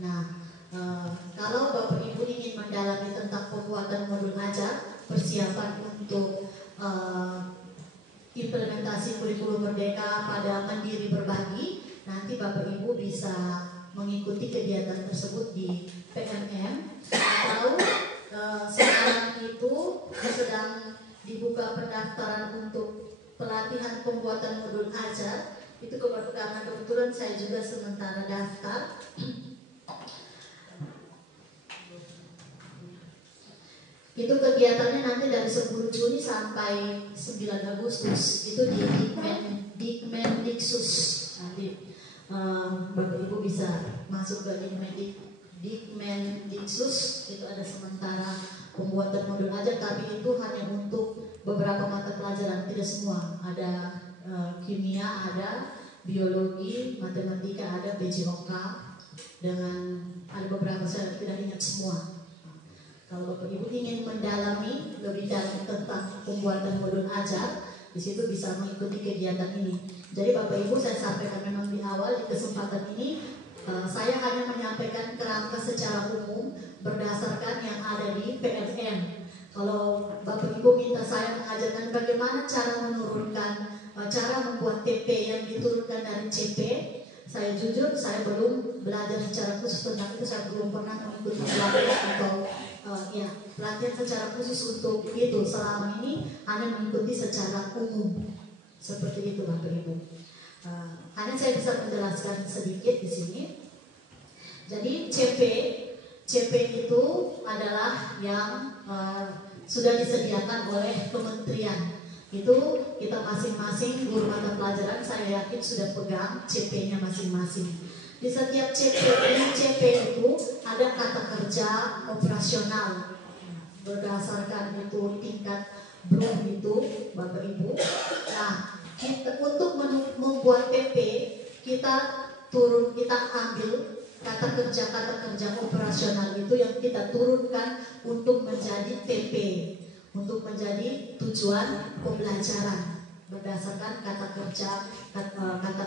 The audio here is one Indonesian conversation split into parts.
Nah, kalau Bapak Ibu ingin mendalami tentang pembuatan modul ajar, persiapan untuk implementasi kurikulum Merdeka pada Mandiri Berbagi, nanti Bapak Ibu bisa mengikuti kegiatan tersebut di PMM, atau sekarang itu sedang dibuka pendaftaran untuk pelatihan pembuatan modul ajar. Itu karena kebetulan saya juga sementara daftar. Itu kegiatannya nanti dari 10 Juni sampai 9 Agustus. Itu di Dikmendiksus. Nanti Bapak Ibu bisa masuk ke Dikmendiksus. Itu ada sementara pembuatan modul ajar, tapi itu hanya untuk beberapa mata pelajaran, tidak semua. Ada kimia, ada biologi, matematika, ada PJOK, dengan ada beberapa, saya tidak ingat semua. Kalau Bapak Ibu ingin mendalami lebih dalam tentang pembuatan modul ajar, di situ bisa mengikuti kegiatan ini. Jadi Bapak Ibu, saya sampaikan memang di awal di kesempatan ini, saya hanya menyampaikan kerangka secara umum berdasarkan yang ada di PMM. Kalau Bapak Ibu minta saya mengajarkan bagaimana cara menurunkan, cara membuat TP yang diturunkan dari CP, saya jujur, saya belum belajar secara khusus tentang itu. Saya belum pernah mengikuti pelatihan atau pelatihan secara khusus untuk itu. Selama ini hanya mengikuti secara umum seperti itu, Bapak Ibu. Hanya saya bisa menjelaskan sedikit di sini. Jadi CP itu adalah yang sudah disediakan oleh kementerian. Itu kita masing-masing guru mata pelajaran, saya yakin sudah pegang CP-nya masing-masing. Di setiap CP itu ada kata kerja operasional berdasarkan itu tingkat belum itu, Bapak Ibu. Nah, untuk membuat PP kita ambil kata kerja operasional itu yang kita turunkan untuk menjadi TP, untuk menjadi tujuan pembelajaran berdasarkan kata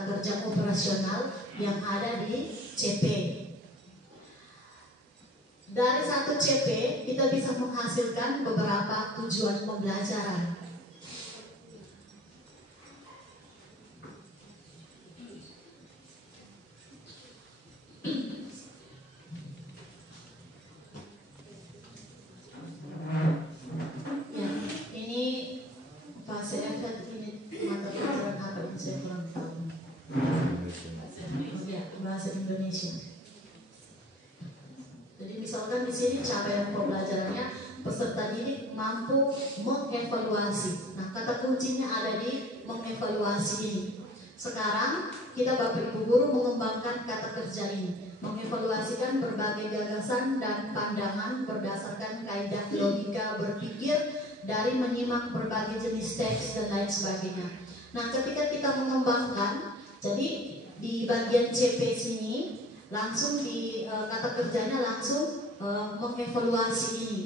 kerja operasional yang ada di CP. Dari satu CP kita bisa menghasilkan beberapa tujuan pembelajaran. Ya, ini bahasa ini mata pelajaran apa yang saya kurang tahu. Ya, bahasa Indonesia. Jadi misalkan di sini capaian pembelajarannya, peserta didik mampu mengevaluasi. Nah, kata kuncinya ada di mengevaluasi ini. Sekarang kita Bapak Ibu guru mengembangkan kata kerja ini, mengevaluasikan berbagai gagasan dan pandangan berdasarkan kaidah logika berpikir dari menyimak berbagai jenis teks dan lain sebagainya. Nah, ketika kita mengembangkan, jadi di bagian CP sini langsung di kata kerjanya langsung mengevaluasi ini.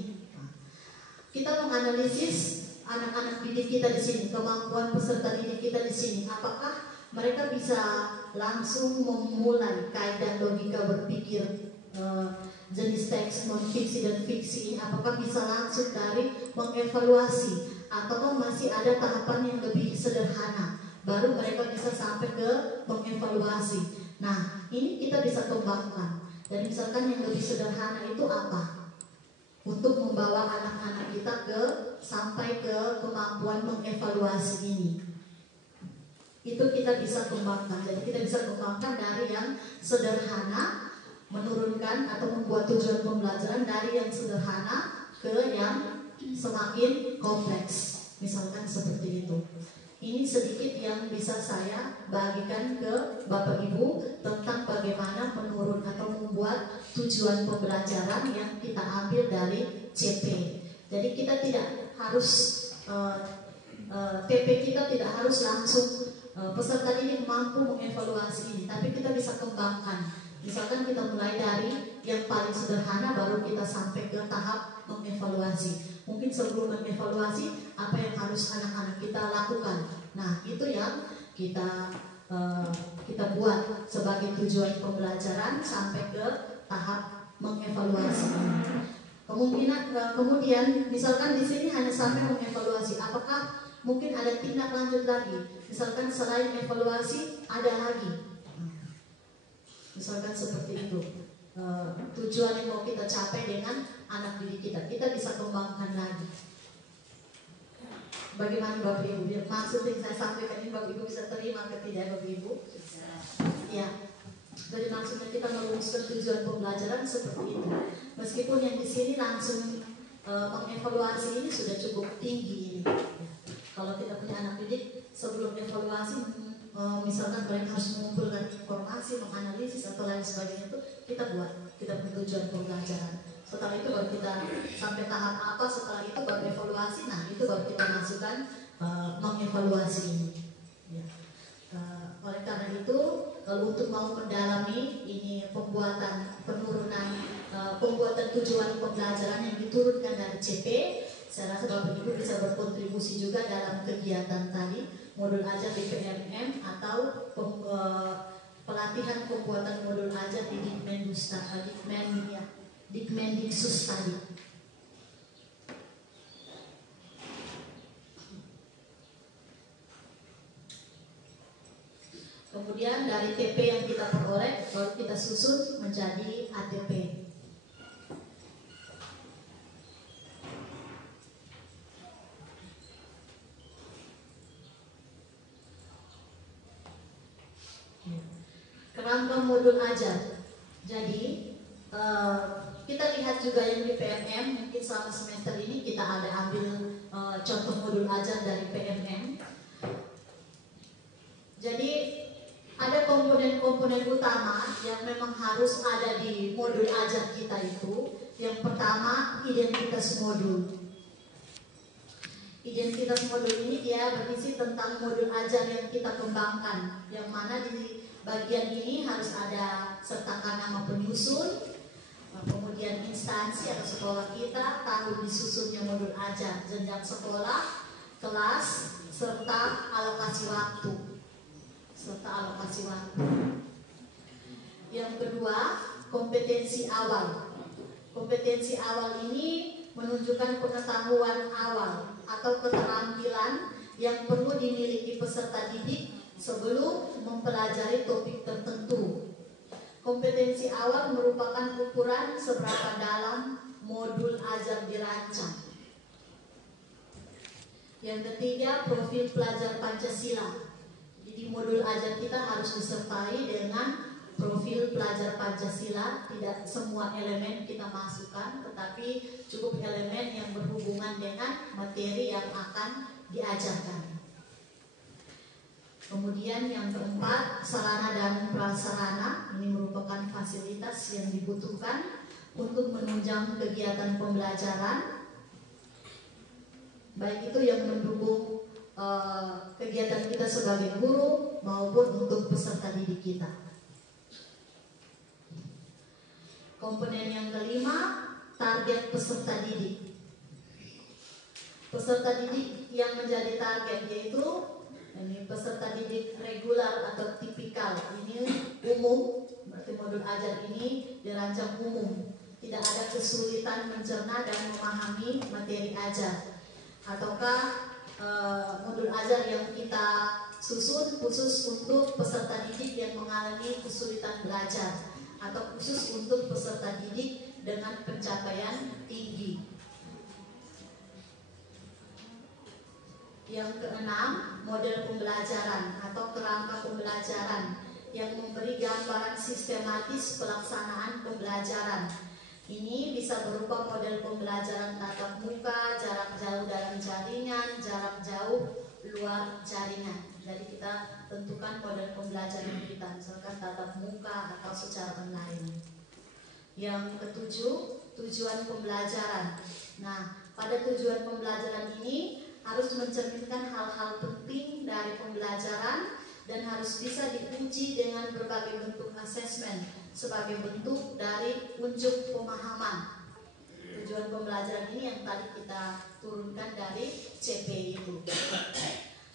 Kita menganalisis anak-anak didik kita di sini, kemampuan peserta didik kita di sini. Apakah mereka bisa langsung memulai kaidah logika berpikir jenis teks non fiksi dan fiksi? Apakah bisa langsung dari mengevaluasi, atau masih ada tahapan yang lebih sederhana baru mereka bisa sampai ke mengevaluasi? Nah, ini kita bisa kembangkan. Dan misalkan yang lebih sederhana itu apa? Untuk membawa anak-anak kita sampai ke kemampuan mengevaluasi ini. Itu kita bisa kembangkan. Jadi kita bisa kembangkan dari yang sederhana, menurunkan atau membuat tujuan pembelajaran dari yang sederhana ke yang semakin kompleks. Misalkan seperti itu. Ini sedikit yang bisa saya bagikan ke Bapak Ibu tentang bagaimana menurun atau membuat tujuan pembelajaran yang kita ambil dari CP. Jadi kita tidak harus TP kita tidak harus langsung peserta didik mampu mengevaluasi ini, tapi kita bisa kembangkan. Misalkan kita mulai dari yang paling sederhana baru kita sampai ke tahap mengevaluasi. Mungkin sebelum mengevaluasi apa yang harus anak-anak kita lakukan. Nah, itu yang kita kita buat sebagai tujuan pembelajaran sampai ke tahap mengevaluasi. Kemudian misalkan di sini hanya sampai mengevaluasi, apakah mungkin ada tindak lanjut lagi? Misalkan selain evaluasi ada lagi. Misalkan seperti itu. Tujuan yang mau kita capai dengan anak didik kita bisa kembangkan lagi. Bagaimana Bapak Ibu? Maksud yang saya sampaikan ini Bapak Ibu bisa terima atau tidak Bapak Ibu? Ya. Jadi maksudnya kita merumuskan tujuan pembelajaran seperti itu. Meskipun yang di sini langsung mengevaluasi ini sudah cukup tinggi ini. Kalau kita punya anak didik sebelum evaluasi, misalkan mereka harus mengumpulkan informasi, menganalisis atau lain sebagainya, itu kita punya tujuan pembelajaran. Setelah itu baru kita sampai tahap apa, setelah itu baru evaluasi. Nah itu baru kita masukkan mengevaluasi ini. Ya. Oleh karena itu, kalau untuk mau mendalami ini pembuatan tujuan pembelajaran yang diturunkan dari CP, saya rasa Bapak Ibu bisa berkontribusi juga dalam kegiatan tadi, modul ajar di PMM atau pelatihan pembuatan modul ajar di Dikmendiksus tadi. Kemudian dari TP yang kita peroleh baru kita susun menjadi ATP. Kerangka modul ajar. Jadi kita lihat juga yang di PMM, mungkin selama semester ini kita ada ambil contoh modul ajar dari PMM. Jadi ada komponen-komponen utama yang memang harus ada di modul ajar kita itu. Yang pertama, identitas modul. Identitas modul ini dia berisi tentang modul ajar yang kita kembangkan, yang mana di bagian ini harus ada sertakan nama penyusun, kemudian instansi atau sekolah kita, tahun disusunnya modul ajar, jenjang sekolah, kelas, serta alokasi waktu. Yang kedua, kompetensi awal. Kompetensi awal ini menunjukkan pengetahuan awal atau keterampilan yang perlu dimiliki peserta didik sebelum mempelajari topik tertentu. Kompetensi awal merupakan ukuran seberapa dalam modul ajar dirancang. Yang ketiga, profil pelajar Pancasila. Jadi modul ajar kita harus disertai dengan profil pelajar Pancasila. Tidak semua elemen kita masukkan, tetapi cukup elemen yang berhubungan dengan materi yang akan diajarkan. Kemudian yang keempat, sarana dan prasarana. Ini merupakan fasilitas yang dibutuhkan untuk menunjang kegiatan pembelajaran, baik itu yang mendukung kegiatan kita sebagai guru maupun untuk peserta didik kita. Komponen yang kelima, target peserta didik. Peserta didik yang menjadi target yaitu ini peserta didik regular atau tipikal. Ini umum, berarti modul ajar ini dirancang umum. Tidak ada kesulitan mencerna dan memahami materi ajar. Ataukah modul ajar yang kita susun khusus untuk peserta didik yang mengalami kesulitan belajar atau khusus untuk peserta didik dengan pencapaian tinggi. Yang keenam, model pembelajaran atau kerangka pembelajaran yang memberi gambaran sistematis pelaksanaan pembelajaran. Ini bisa berupa model pembelajaran tatap muka, jarak jauh dalam jaringan, jarak jauh luar jaringan. Jadi kita tentukan model pembelajaran kita, misalkan tatap muka atau secara online. Yang ketujuh, tujuan pembelajaran. Nah, pada tujuan pembelajaran ini harus mencerminkan hal-hal penting dari pembelajaran dan harus bisa diuji dengan berbagai bentuk asesmen sebagai bentuk dari unjuk pemahaman. Tujuan pembelajaran ini yang tadi kita turunkan dari CP itu.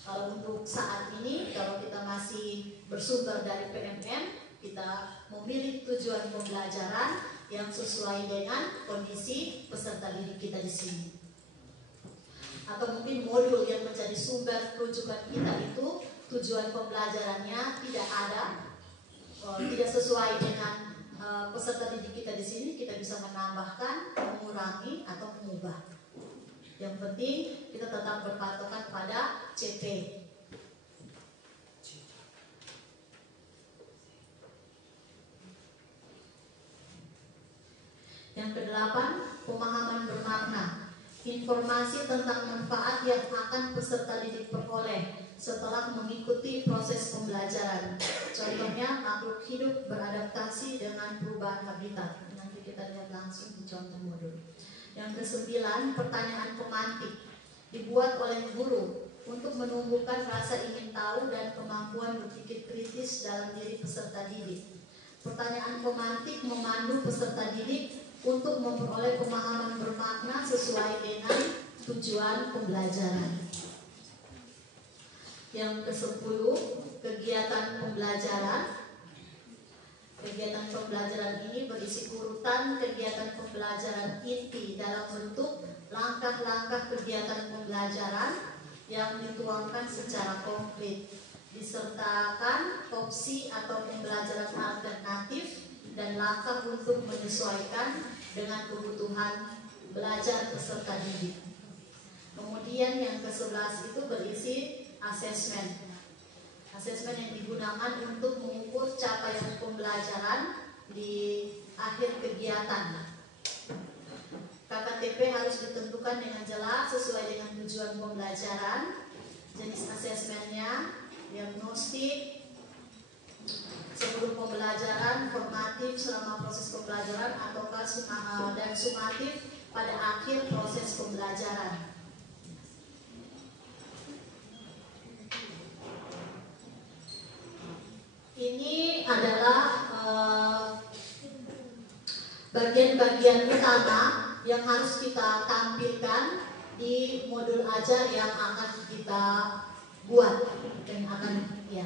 Kalau untuk saat ini, kalau kita masih bersumber dari PMM, kita memilih tujuan pembelajaran yang sesuai dengan kondisi peserta didik kita di sini. Atau mungkin modul yang menjadi sumber rujukan kita itu tujuan pembelajarannya tidak ada, tidak sesuai dengan peserta didik kita di sini, kita bisa menambahkan, mengurangi atau mengubah. Yang penting kita tetap berpatokan pada CP. Yang kedelapan, pemahaman bermakna. Informasi tentang manfaat yang akan peserta didik peroleh setelah mengikuti proses pembelajaran. Contohnya, makhluk hidup beradaptasi dengan perubahan habitat. Nanti kita lihat langsung di contoh modul. Yang kesembilan, pertanyaan pemantik. Dibuat oleh guru untuk menumbuhkan rasa ingin tahu dan kemampuan berpikir kritis dalam diri peserta didik. Pertanyaan pemantik memandu peserta didik untuk memperoleh pemahaman bermakna sesuai dengan tujuan pembelajaran. Yang ke-10, kegiatan pembelajaran. Kegiatan pembelajaran ini berisi urutan kegiatan pembelajaran inti dalam bentuk langkah-langkah kegiatan pembelajaran yang dituangkan secara konkret, disertakan opsi atau pembelajaran alternatif dan langkah untuk menyesuaikan dengan kebutuhan belajar peserta didik. Kemudian yang ke-11 itu berisi asesmen. Asesmen yang digunakan untuk mengukur capaian pembelajaran di akhir kegiatan. KKTP harus ditentukan dengan jelas sesuai dengan tujuan pembelajaran, jenis asesmennya, diagnostik, sebelum pembelajaran, formatif selama proses pembelajaran, ataukah dan sumatif pada akhir proses pembelajaran. Ini adalah bagian-bagian utama yang harus kita tampilkan di modul ajar yang akan kita buat, yang akan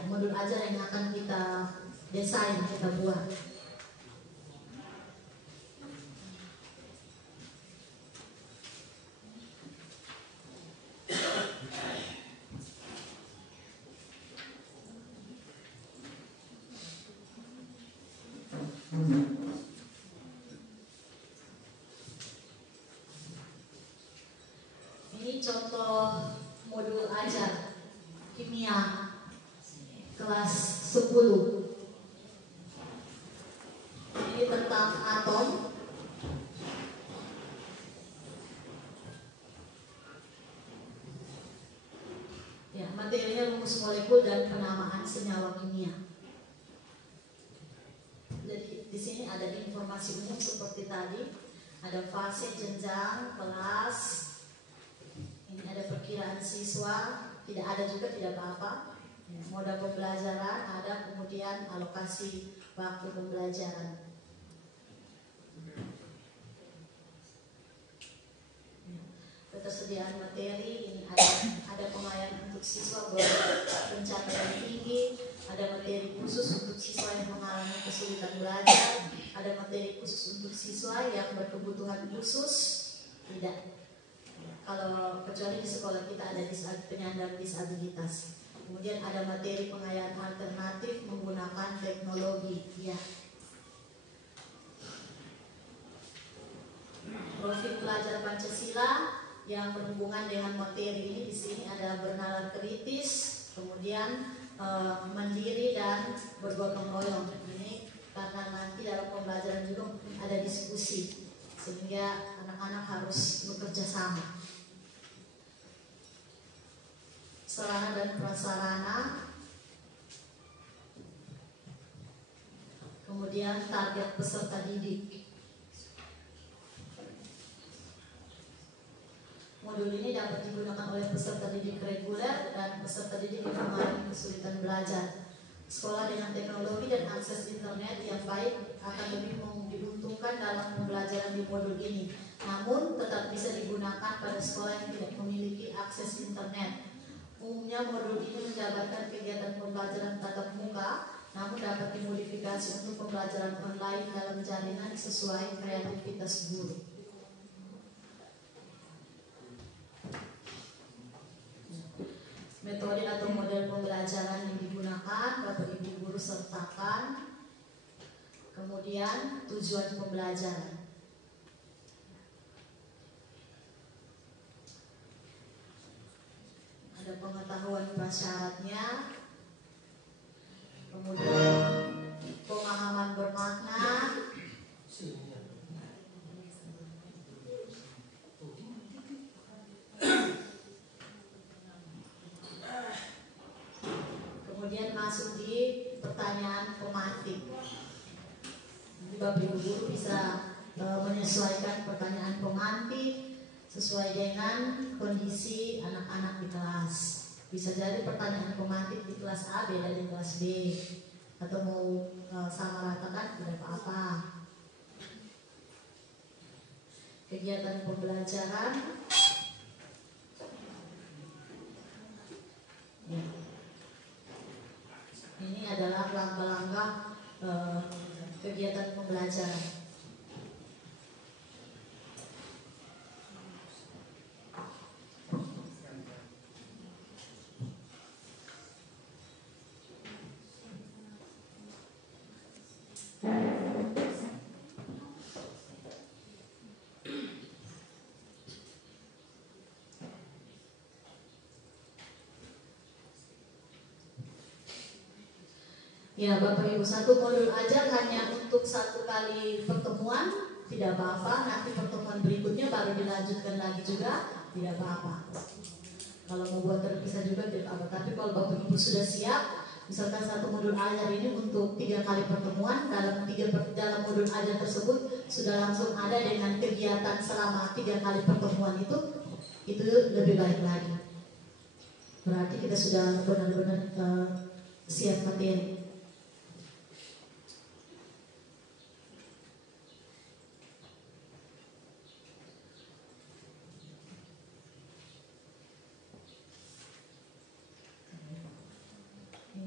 modul ajar yang akan kita desain, kita buat. Ini contoh modul ajar kimia kelas 10. Ini tentang atom. Ya, materinya rumus molekul dan penamaan senyawa kimia. Jadi di sini ada informasi umum seperti tadi, ada fase, jenjang, kelas. Ini ada perkiraan siswa, tidak ada juga tidak apa-apa. Moda pembelajaran ada, kemudian alokasi waktu pembelajaran. Ketersediaan materi ini ada pengayaan untuk siswa pencapaian tinggi, ada materi khusus untuk siswa yang mengalami kesulitan belajar, ada materi khusus untuk siswa yang berkebutuhan khusus, tidak. Kalau kecuali di sekolah kita ada penyandang disabilitas. Kemudian ada materi pengayaan alternatif menggunakan teknologi, ya. Profil pelajar Pancasila yang berhubungan dengan materi ini, di sini ada bernalar kritis, kemudian mandiri dan bergotong royong. Ini karena nanti dalam pembelajaran juga ada diskusi, sehingga anak-anak harus bekerja sama. Sarana dan prasarana, kemudian target peserta didik. Modul ini dapat digunakan oleh peserta didik reguler dan peserta didik yang mengalami kesulitan belajar. Sekolah dengan teknologi dan akses internet yang baik akan lebih diuntungkan dalam pembelajaran di modul ini. Namun tetap bisa digunakan pada sekolah yang tidak memiliki akses internet. Umumnya modul ini menjabarkan kegiatan pembelajaran tatap muka, namun dapat dimodifikasi untuk pembelajaran online dalam jaringan sesuai kreativitas guru. Metode atau model pembelajaran yang digunakan, Bapak Ibu guru sertakan. Kemudian tujuan pembelajaran. Ada pengetahuan prasyaratnya, kemudian pemahaman bermakna, kemudian masuk di pertanyaan pemantik. Jadi Bapak Ibu guru bisa menyesuaikan pertanyaan pemantik sesuai dengan kondisi anak-anak di kelas. Bisa jadi pertanyaan pemantik di kelas A beda dari kelas B, atau mau sama ratakan tidak apa-apa. Kegiatan pembelajaran ya. Ini adalah langkah-langkah kegiatan pembelajaran. Ya Bapak Ibu, satu modul aja hanya untuk satu kali pertemuan, tidak apa-apa. Nanti pertemuan berikutnya baru dilanjutkan lagi juga, tidak apa-apa. Kalau mau buat terpisah juga tidak apa-apa. Tapi kalau Bapak Ibu sudah siap, misalkan satu modul ajar ini untuk 3 kali pertemuan, dalam modul ajar tersebut sudah langsung ada dengan kegiatan selama 3 kali pertemuan itu lebih baik lagi. Berarti kita sudah benar-benar siap materi.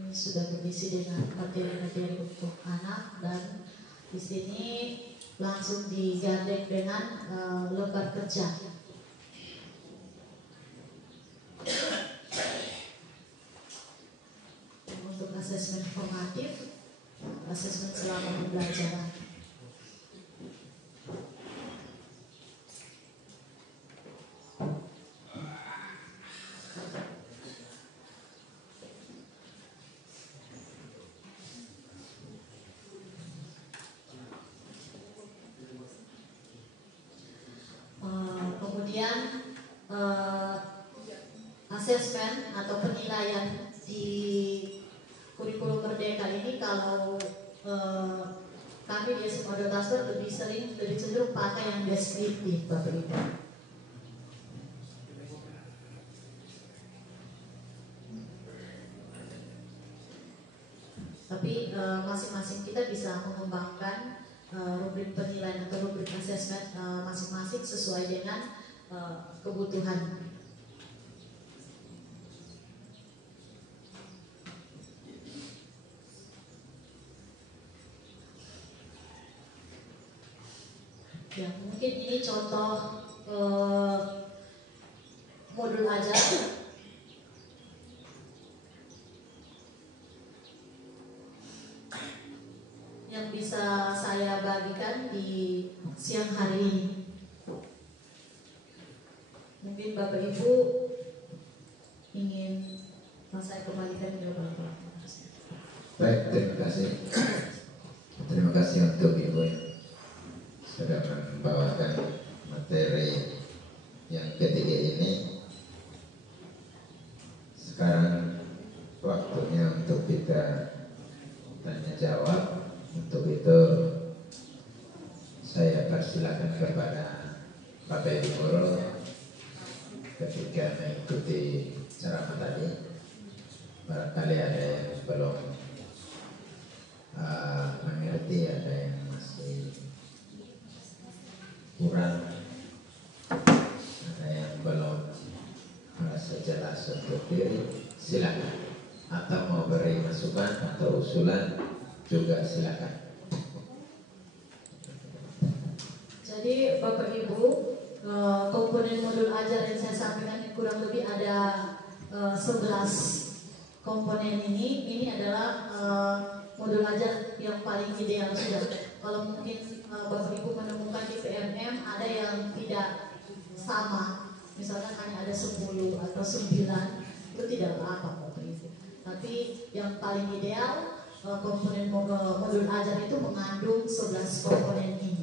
Sudah berisi dengan materi-materi untuk anak, dan di sini langsung digandeng dengan lembar kerja. Untuk asesmen formatif, asesmen selama pembelajaran. Asesmen atau penilaian di kurikulum Merdeka ini, kalau kami di SMA Dotasper lebih cenderung pakai yang deskriptif, Bapak Ibu. Tapi masing-masing kita bisa mengembangkan rubrik penilaian atau rubrik asesmen masing-masing sesuai dengan kebutuhan. Ya, mungkin ini contoh modul ajar yang bisa saya bagikan di siang hari ini. Mungkin Bapak Ibu ingin saya kembalikan ke Bapak. Baik, terima kasih. Terima kasih untuk Ibu yang sudah membawakan materi yang ketiga ini. Sekarang waktunya untuk kita tanya jawab. Untuk itu saya persilakan kepada Bapak Ibu guru ketika mengikuti ceramah tadi. Barangkali ada yang belum mengerti, ada yang masih kurang, ada yang belum merasa jelas untuk berdiri, silakan. Atau mau beri masukan atau usulan juga silakan. Jadi Bapak Ibu, komponen modul ajar yang saya sampaikan kurang lebih ada 11 komponen ini adalah modul ajar yang paling ideal sudah. Kalau mungkin Bapak Ibu menemukan di PMM ada yang tidak sama, misalkan hanya ada 10 atau 9, itu tidak apa Bapak Ibu. Tapi yang paling ideal komponen modul ajar itu mengandung 11 komponen ini.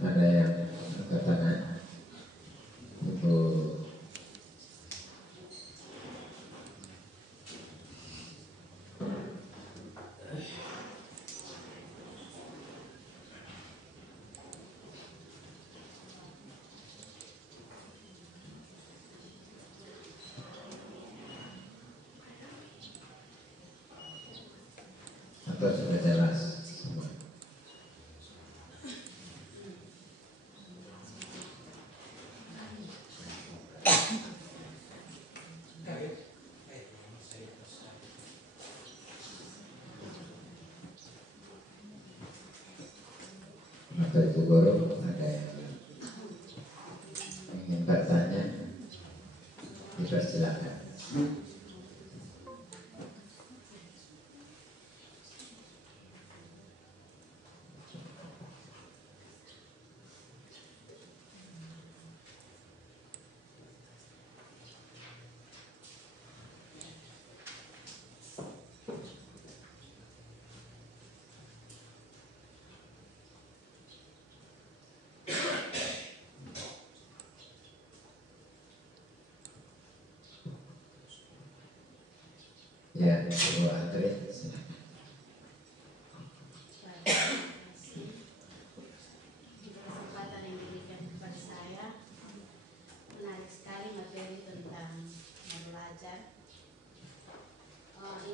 Ada yang angkat tangan? Ibu. Atau sudah jelas semua? Atau Ibu Guru ada yang ingin bertanya, dipersilakan. Ya, Ibu Andri, silakan. Kesempatan yang diberikan kepada saya, menarik sekali materi tentang modul ajar.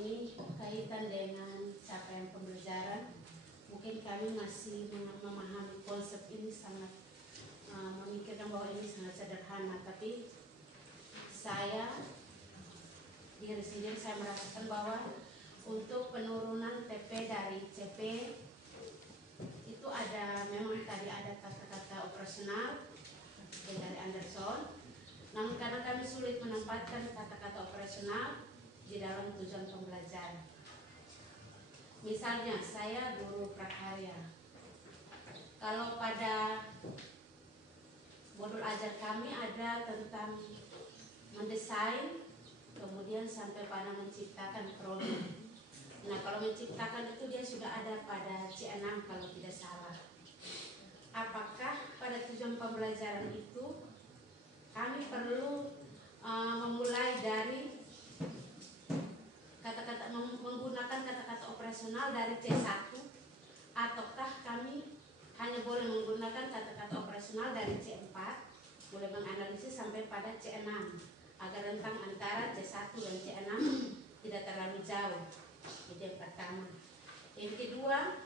Ini kaitan dengan capaian pembelajaran. Mungkin kami masih memahami konsep ini sangat memikirkan bahwa ini sangat sederhana, tapi diri sendiri saya merasakan bahwa untuk penurunan TP dari CP itu memang tadi ada kata-kata operasional dari Anderson, namun karena kami sulit menempatkan kata-kata operasional di dalam tujuan pembelajaran. Misalnya saya guru prakarya, kalau pada modul ajar kami ada tentang mendesain, kemudian sampai pada menciptakan produk. Nah, kalau menciptakan itu dia sudah ada pada C6 kalau tidak salah. Apakah pada tujuan pembelajaran itu kami perlu memulai dari menggunakan kata-kata operasional dari C1, ataukah kami hanya boleh menggunakan kata-kata operasional dari C4, boleh menganalisis sampai pada C6, agar rentang antara C1 dan C6 tidak terlalu jauh. Itu yang pertama. Yang kedua,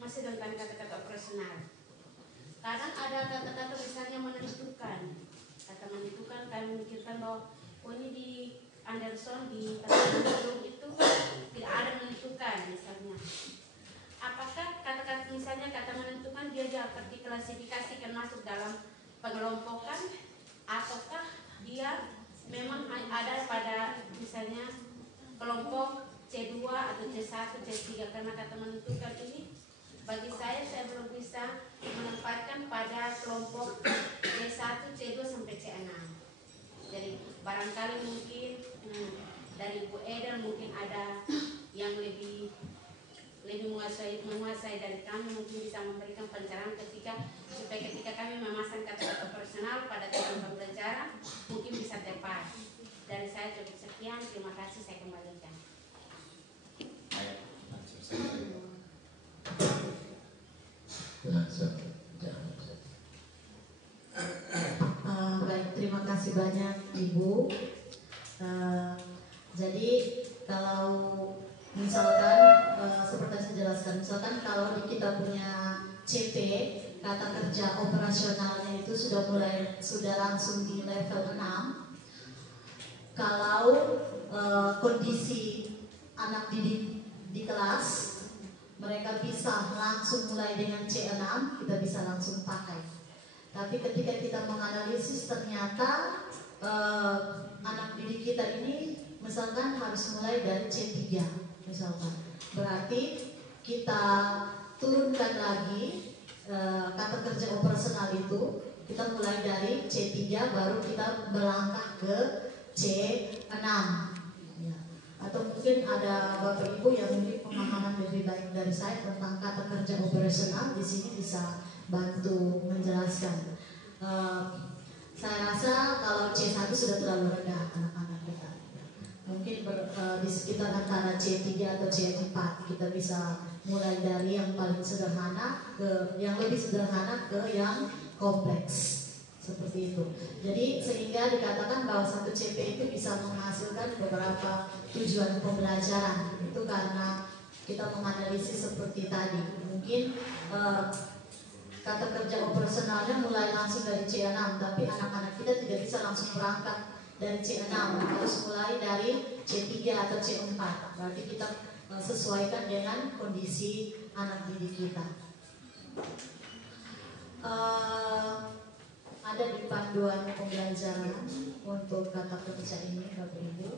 masih tentang kata-kata operasional. Kadang ada kata-kata misalnya menentukan. Kata menentukan kami memikirkan bahwa ini di Anderson di kata itu tidak ada menentukan misalnya. Apakah kata-kata misalnya kata menentukan dia dapat diklasifikasikan masuk dalam pengelompokan, ataukah dia memang ada pada misalnya kelompok C2 atau C1, C3, karena kata menentukan ini bagi saya belum bisa menempatkan pada kelompok C1, C2 sampai C6. Jadi barangkali mungkin dari Bu Eder mungkin ada yang lebih menguasai dari kami, mungkin bisa memberikan pencerahan supaya ketika kami memasang kata-kata personal pada tujuan pembelajaran mungkin bisa tepat. Dari saya cukup sekian, terima kasih, saya kembalikan. Baik, terima kasih banyak Ibu. Jadi kalau misalkan seperti yang saya jelaskan, misalkan kalau kita punya CP, kata kerja operasionalnya itu sudah langsung di level 6. Kalau kondisi anak didik di kelas mereka bisa langsung mulai dengan C6, kita bisa langsung pakai. Tapi ketika kita menganalisis ternyata anak didik kita ini misalkan harus mulai dari C3 misalkan. Berarti kita turunkan lagi kata kerja operasional itu, kita mulai dari C3 baru kita melangkah ke C6 ya. Atau mungkin ada Bapak Ibu yang mungkin pemahaman lebih baik dari saya tentang kata kerja operasional, di sini bisa bantu menjelaskan. Saya rasa kalau C1 sudah terlalu rendah anak-anak kita. Mungkin di sekitar antara C3 atau C4 kita bisa mulai dari yang paling sederhana ke yang lebih sederhana ke yang kompleks. Seperti itu. Jadi sehingga dikatakan bahwa satu CP itu bisa menghasilkan beberapa tujuan pembelajaran. Itu karena kita menganalisis seperti tadi. Mungkin kata kerja operasionalnya mulai langsung dari C6, tapi anak-anak kita tidak bisa langsung berangkat dari C6, harus mulai dari C3 atau C4. Berarti kita sesuaikan dengan kondisi anak didik kita. Ada di panduan pembelajaran untuk kata kerja ini, Bapak Ibu.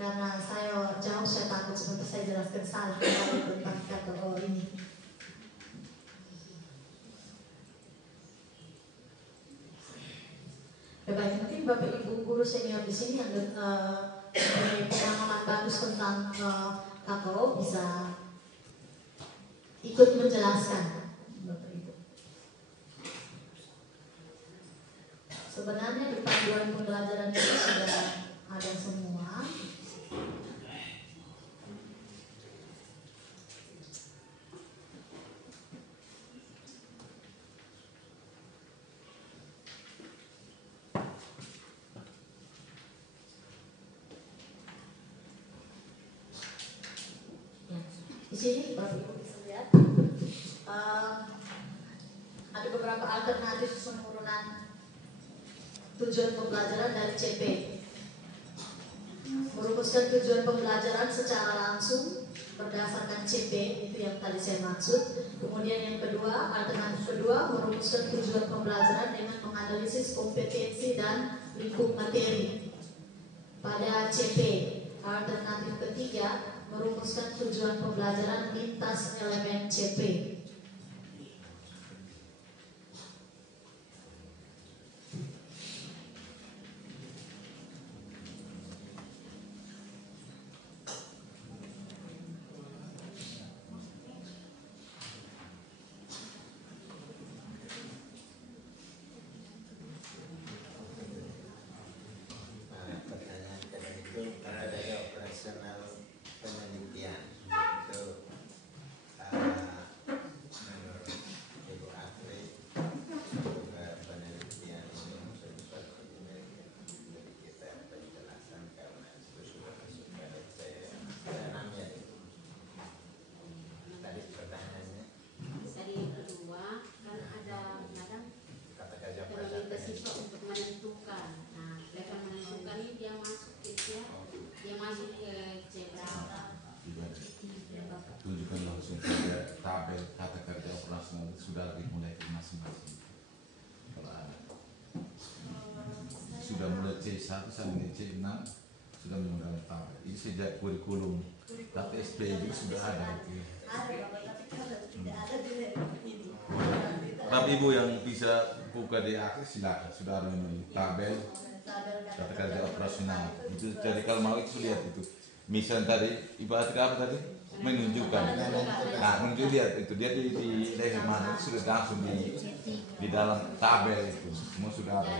Karena saya takut seperti saya jelaskan salah tentang kata ini. Baik, mungkin Bapak Ibu guru senior di sini yang mempunyai pengalaman bagus tentang KKO bisa ikut menjelaskan. Sebenarnya di panduan pembelajaran itu sudah ada semua. Ya, di sini Bapak Ibu bisa lihat ada beberapa alternatif penurunan tujuan pembelajaran dari CP. Merumuskan tujuan pembelajaran secara langsung berdasarkan CP, itu yang tadi saya maksud. Kemudian yang kedua, alternatif kedua, merumuskan tujuan pembelajaran dengan menganalisis kompetensi dan lingkup materi pada CP. Alternatif ketiga, merumuskan tujuan pembelajaran lintas elemen CP. C1 sampai C6 sudah menggunakan tabel. Ini sejak kurikulum KTSP juga sudah ada. Bapak Ibu yang bisa buka di akhir silakan, sudah ada tabel kata kerja operasional. Itu jadi kalau mau itu lihat itu. Misalnya tadi ibarat apa tadi? Menunjukkan. Nah, menunjuk lihat itu dia di leher mana itu sudah langsung di dalam tabel itu semua sudah ada.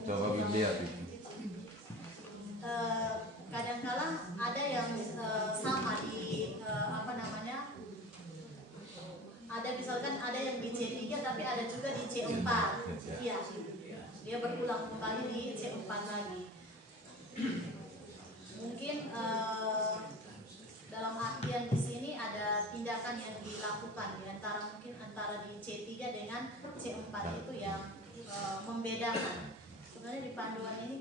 Coba lihat itu. Kadang-kala ada yang sama di ada bisa misalkan ada yang di C3 tapi ada juga di C4. Iya. Dia berulang kembali di C4 lagi. Mungkin dalam artian di sini ada tindakan yang dilakukan di antara di C3 dengan C4 itu yang membedakan. Sebenarnya di panduan ini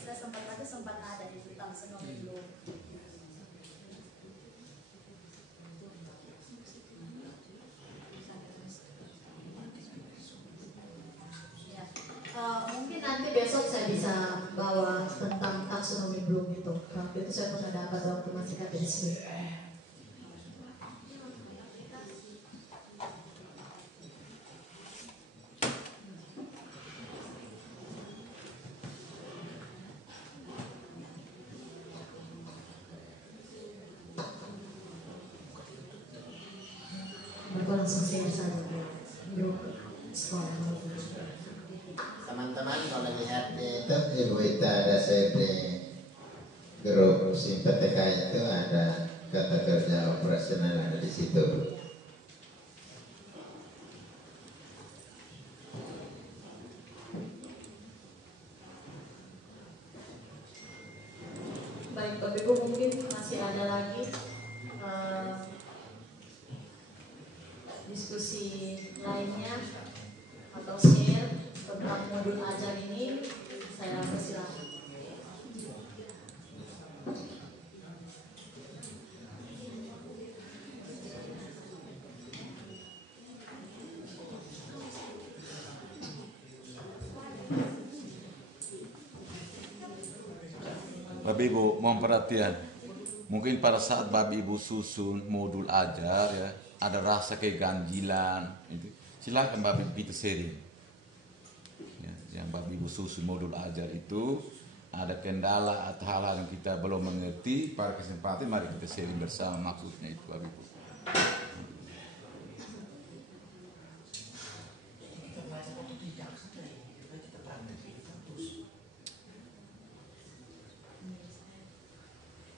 saya sempat ada di tentang senomi belum. Mungkin nanti besok saya bisa bawa tentang taksonomi Bloom itu. Waktu itu saya pernah dapat waktu masih KPSB. Bapak langsung share saja grup sekolah. Teman-teman kalau lihat di Ibu Ita ada di grup Simpateka itu ada kata kerja operasional ada di situ. Baik, Bapak Ibu mungkin masih ada lagi diskusi lainnya atau share tentang modul ajar ini, saya persilakan. Bapak Ibu mohon perhatian. Mungkin pada saat Bapak Ibu susun modul ajar ya, ada rasa keganjilan itu. Silakan Bapak Ibu kita sharing. Ya, yang Bapak Ibu susun modul ajar itu ada kendala atau hal-hal yang kita belum mengerti, pada kesempatan mari kita sharing bersama, maksudnya itu Bapak Ibu.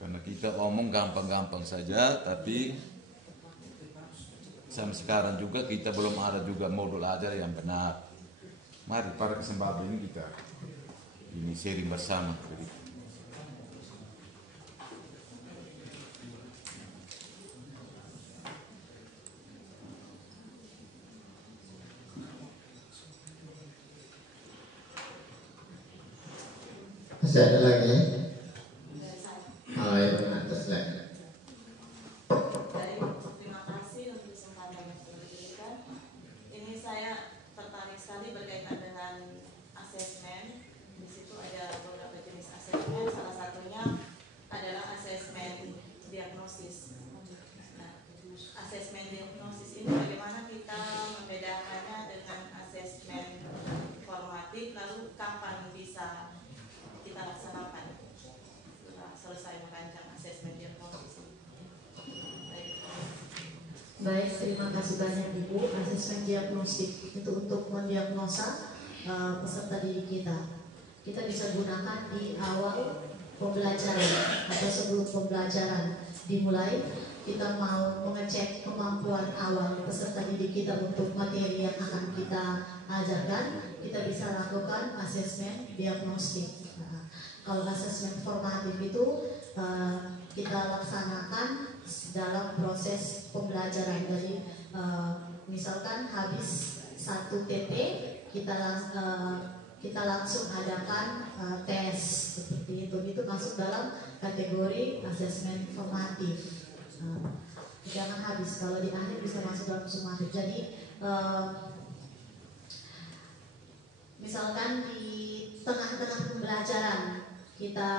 Karena kita omong gampang-gampang saja, tapi sampai sekarang juga kita belum ada juga modul ajar yang benar. Mari pada kesempatan ini kita ini sharing bersama. Masih ada lagi? Oh ya, atas lagi. Terima kasih untuk kesempatan yang sudah diberikan. Ini saya tertarik sekali berkaitan dengan asesmen. Di situ ada beberapa jenis asesmen. Salah satunya adalah asesmen diagnosis. Nah, asesmen diagnosis ini bagaimana kita membedakannya dengan asesmen formatif, lalu kapan bisa kita laksanakan setelah selesai merancang asesmen diagnosis. Baik, terima kasih banyak Ibu. Asesmen diagnostik itu untuk mendiagnosa peserta didik kita. Kita bisa gunakan di awal pembelajaran atau sebelum pembelajaran dimulai. Kita mau mengecek kemampuan awal peserta didik kita untuk materi yang akan kita ajarkan, kita bisa lakukan asesmen diagnostik. Kalau asesmen formatif itu kita laksanakan dalam proses pembelajaran. Jadi misalkan habis 1 TP kita langsung adakan tes seperti itu. Itu masuk dalam kategori asesmen formatif. Jangan habis, kalau di akhir bisa masuk dalam sumatif. Jadi misalkan di tengah-tengah pembelajaran kita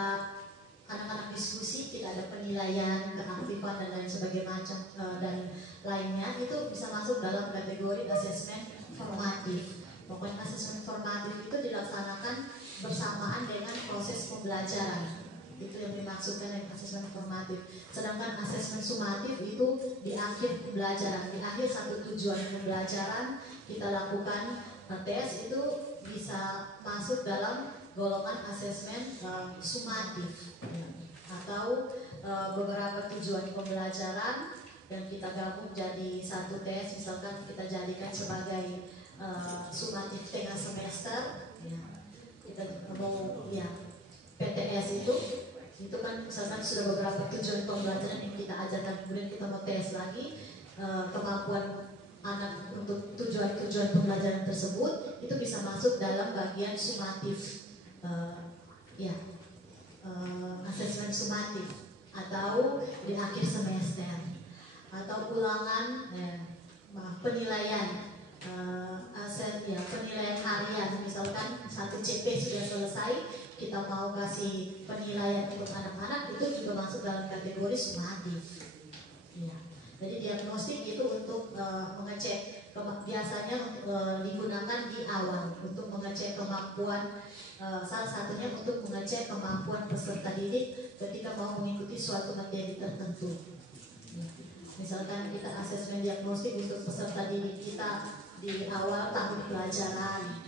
anak-anak diskusi, tidak ada penilaian, keaktifan dan lain sebagainya macam dan lainnya, itu bisa masuk dalam kategori asesmen formatif. Pokoknya asesmen formatif itu dilaksanakan bersamaan dengan proses pembelajaran. Itu yang dimaksudkan dengan asesmen formatif. Sedangkan asesmen sumatif itu di akhir pembelajaran, di akhir satu tujuan pembelajaran kita lakukan tes, itu bisa masuk dalam golongan asesmen sumatif. Atau beberapa tujuan pembelajaran dan kita gabung jadi satu tes, misalkan kita jadikan sebagai sumatif tengah semester, ya. Kita mau ya PTS itu kan misalkan sudah beberapa tujuan pembelajaran yang kita ajarkan, kemudian kita mau tes lagi kemampuan anak untuk tujuan-tujuan pembelajaran tersebut, itu bisa masuk dalam bagian sumatif, asesmen sumatif atau di akhir semester atau ulangan penilaian penilaian harian. Misalkan 1 CP sudah selesai, kita mau kasih penilaian untuk anak-anak, itu juga masuk dalam kategori sumatif. Ya. Jadi diagnostik itu untuk mengecek, biasanya digunakan di awal untuk mengecek kemampuan, salah satunya untuk mengecek kemampuan peserta didik ketika mau mengikuti suatu materi tertentu. Ya. Misalkan kita asesmen diagnostik untuk peserta didik kita di awal tahun pelajaran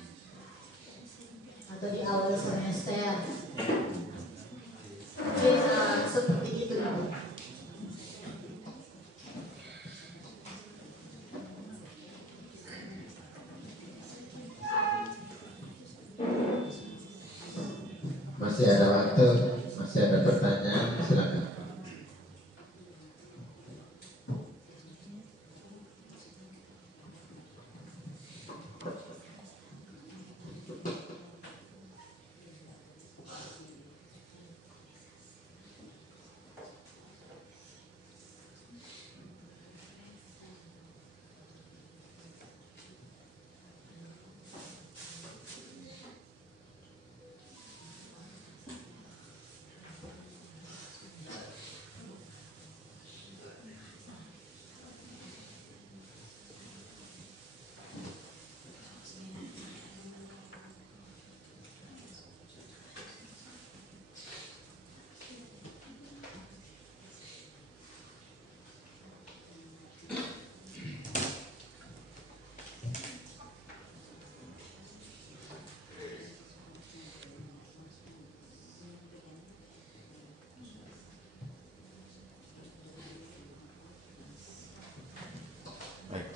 atau di awal semester. Jadi seperti itu Ibu. Masih ada waktu, masih ada pertanyaan, silakan.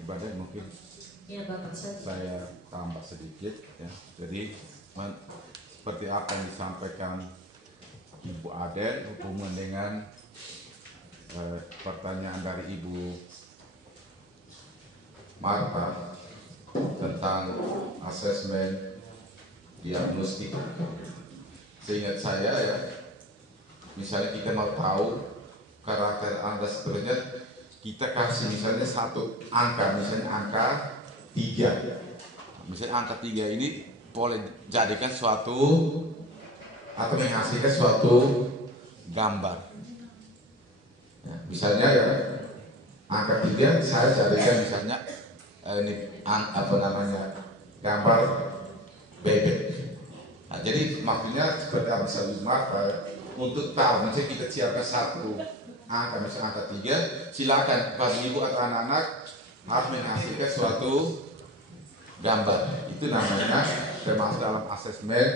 Badan mungkin ya, Bapak, saya tambah sedikit ya. Jadi seperti apa yang disampaikan Ibu Aden hubungan dengan pertanyaan dari Ibu Marta tentang asesmen diagnostik. Seingat saya ya, misalnya kita mau tahu karakter Anda seterusnya, kita kasih misalnya satu angka, misalnya angka 3. Misalnya angka 3 ini boleh jadikan suatu atau menghasilkan suatu gambar. Ya, misalnya ya angka 3 saya jadikan misalnya gambar bebek. Nah, jadi maksudnya seperti apa untuk tahu, misalnya kita siapkan satu angka, misalnya angka 3, silakan bagi ibu atau anak-anak harus menghasilkan suatu gambar. Itu namanya termasuk dalam asesmen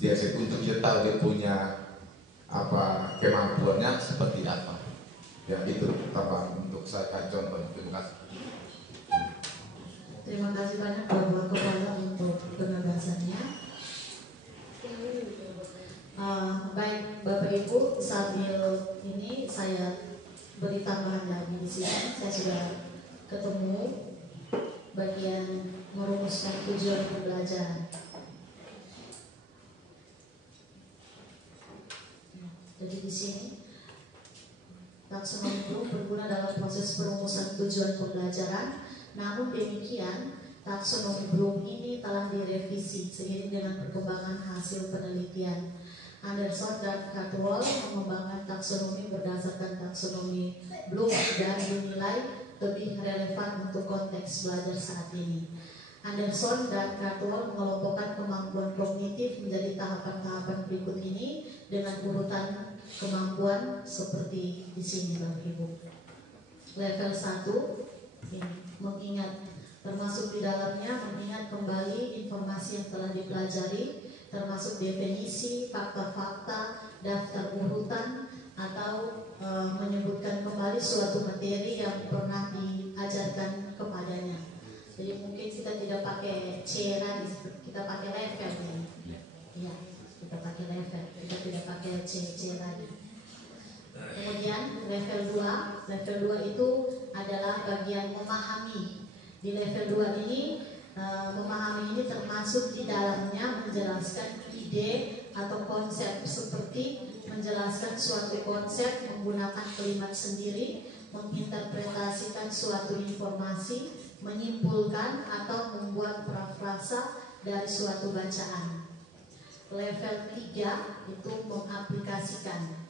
dia untuk kita tahu dia punya kemampuannya seperti apa. Ya, itu tambahan untuk saya kasih contoh. Terima kasih. Terima kasih banyak Bapak Kepala untuk penegasannya. Baik Bapak Ibu, sambil ini saya beri tambahan lagi di sini. Saya sudah ketemu bagian merumuskan tujuan pembelajaran. Jadi di sini taksonomi Bloom berguna dalam proses perumusan tujuan pembelajaran. Namun demikian, taksonomi Bloom ini telah direvisi seiring dengan perkembangan hasil penelitian. Anderson dan Caldwell mengembangkan taksonomi berdasarkan taksonomi Bloom dan dinilai lebih relevan untuk konteks belajar saat ini. Anderson dan Caldwell mengelompokkan kemampuan kognitif menjadi tahapan-tahapan berikut ini dengan urutan kemampuan seperti di sini Bapak Ibu. Level 1 ini mengingat, termasuk di dalamnya mengingat kembali informasi yang telah dipelajari, termasuk definisi, fakta-fakta, daftar urutan, atau menyebutkan kembali suatu materi yang pernah diajarkan kepadanya. Jadi mungkin kita tidak pakai C lagi, kita pakai level ini. Ya, kita pakai level, kita tidak pakai C lagi. Kemudian level 2 itu adalah bagian memahami. Di level 2 ini memahami ini termasuk di dalamnya menjelaskan ide atau konsep, seperti menjelaskan suatu konsep menggunakan kalimat sendiri, menginterpretasikan suatu informasi, menyimpulkan atau membuat parafrasa dari suatu bacaan. Level 3 itu mengaplikasikan,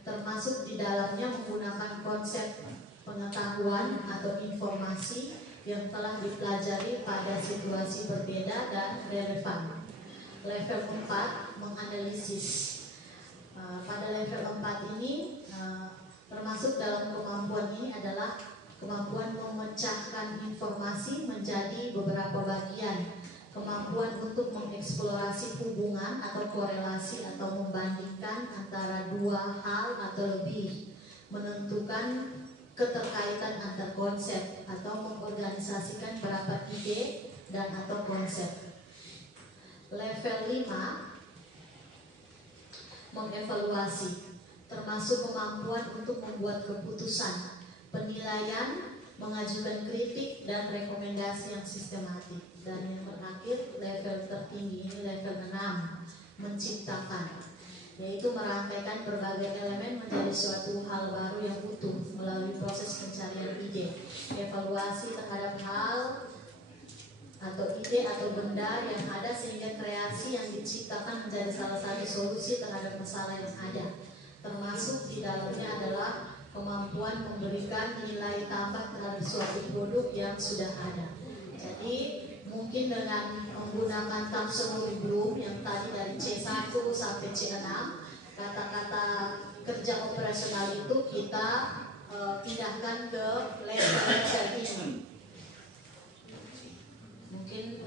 termasuk di dalamnya menggunakan konsep pengetahuan atau informasi yang telah dipelajari pada situasi berbeda dan relevan. Level 4 menganalisis. Pada level 4 ini termasuk dalam kemampuan ini adalah kemampuan memecahkan informasi menjadi beberapa bagian, kemampuan untuk mengeksplorasi hubungan atau korelasi atau membandingkan antara dua hal atau lebih, menentukan keterkaitan antar konsep atau mengorganisasikan beberapa ide dan atau konsep. Level 5 mengevaluasi, termasuk kemampuan untuk membuat keputusan, penilaian, mengajukan kritik dan rekomendasi yang sistematik. Dan yang terakhir, level tertinggi ini level 6, menciptakan, yaitu merangkaikan berbagai elemen menjadi suatu hal baru yang utuh melalui proses pencarian ide, evaluasi terhadap hal atau ide atau benda yang ada sehingga kreasi yang diciptakan menjadi salah satu solusi terhadap masalah yang ada. Termasuk di dalamnya adalah kemampuan memberikan nilai tambah terhadap suatu produk yang sudah ada. Jadi mungkin dengan menggunakan taksonomi Bloom yang tadi dari C1 sampai C6, kata-kata kerja operasional itu kita pindahkan ke level ini. Mungkin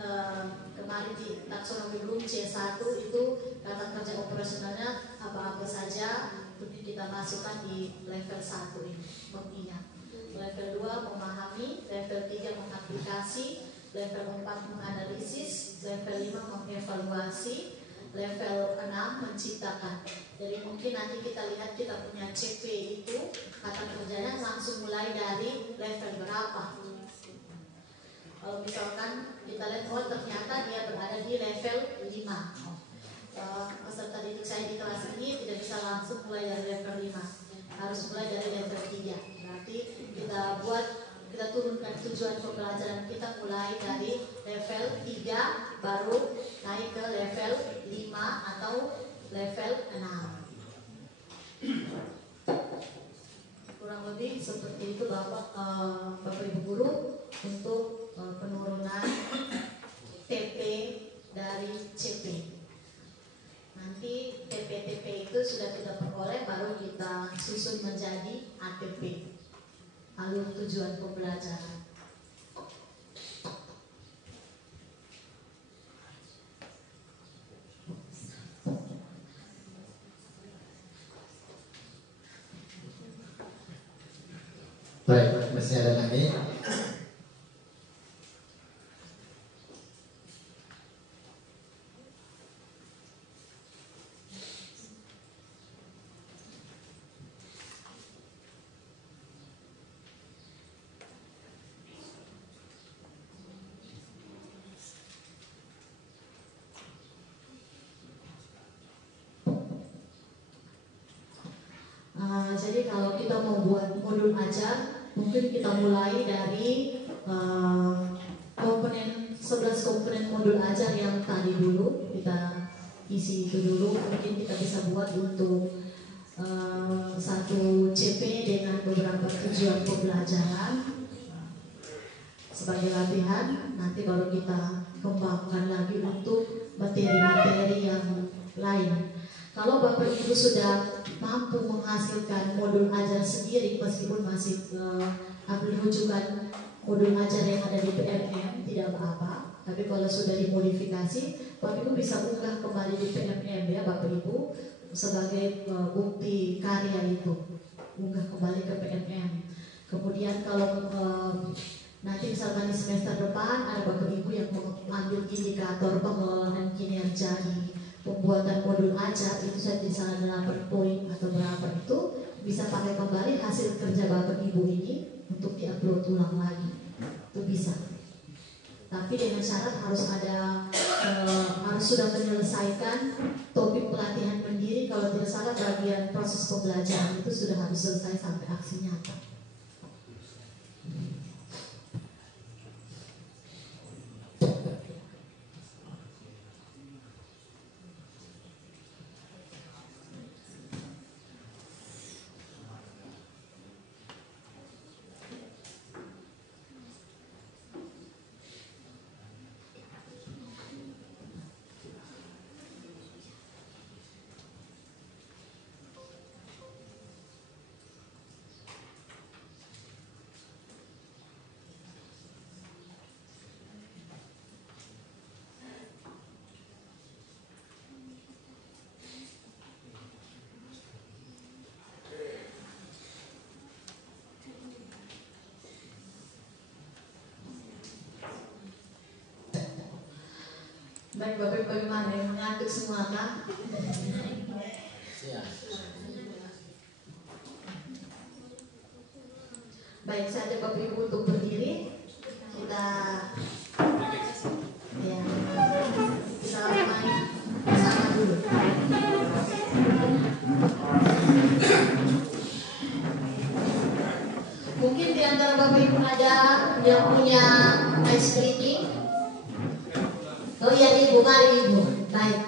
kemarin di taksonomi Bloom C1 itu kata kerja operasionalnya apa-apa saja, itu kita masukkan di level 1 ini, mengingat. Level 2 memahami, level 3 mengaplikasi, level 4 menganalisis, level 5 mengevaluasi, level 6 menciptakan. Jadi mungkin nanti kita lihat kita punya CP itu kata kerjanya langsung mulai dari level berapa. Kalau misalkan kita lihat, oh ternyata dia berada di level 5. Peserta didik saya di kelas ini tidak bisa langsung mulai dari level 5, harus mulai dari level 3. Berarti kita turunkan tujuan pembelajaran kita mulai dari level 3 baru naik ke level 5 atau level 6. Kurang lebih seperti itu Bapak Ibu Guru untuk penurunan TP dari CP. Nanti TP-TP itu sudah kita peroleh, baru kita susun menjadi ATP, alur tujuan pembelajaran. Baik, masih ada lagi? Jadi kalau kita mau buat modul ajar, mungkin kita mulai dari komponen 11 komponen modul ajar yang tadi dulu kita isi itu dulu. Mungkin kita bisa buat untuk satu CP dengan beberapa tujuan pembelajaran sebagai latihan. Nanti baru kita kembangkan lagi untuk materi-materi yang lain. Kalau Bapak Ibu sudah mampu menghasilkan modul ajar sendiri, meskipun masih ambil rujukan modul ajar yang ada di PMM, tidak apa-apa. Tapi kalau sudah dimodifikasi, Bapak Ibu bisa unggah kembali di PMM ya Bapak Ibu, sebagai bukti karya itu, unggah kembali ke PNM. Kemudian kalau nanti misalkan di semester depan ada Bapak Ibu yang mengambil indikator pengelolaan kinerja di pembuatan modul ajar, itu saja salah 8 poin atau berapa itu bisa pakai kembali hasil kerja Bapak Ibu ini untuk diupload ulang lagi, itu bisa. Tapi dengan syarat harus ada harus sudah menyelesaikan topik pelatihan mandiri. Kalau tidak salah bagian proses pembelajaran itu sudah harus selesai sampai aksi nyata. Baik Bapak Ibu, bagaimana yang mengantuk semua kan? Siap. Baik, saya ajak Bapak Ibu untuk berdiri. Kita ya, kita mulai bersama dulu. Mungkin di antara Bapak Ibu ada yang punya ice cream. Oh iya Ibu, mari Ibu. Baik.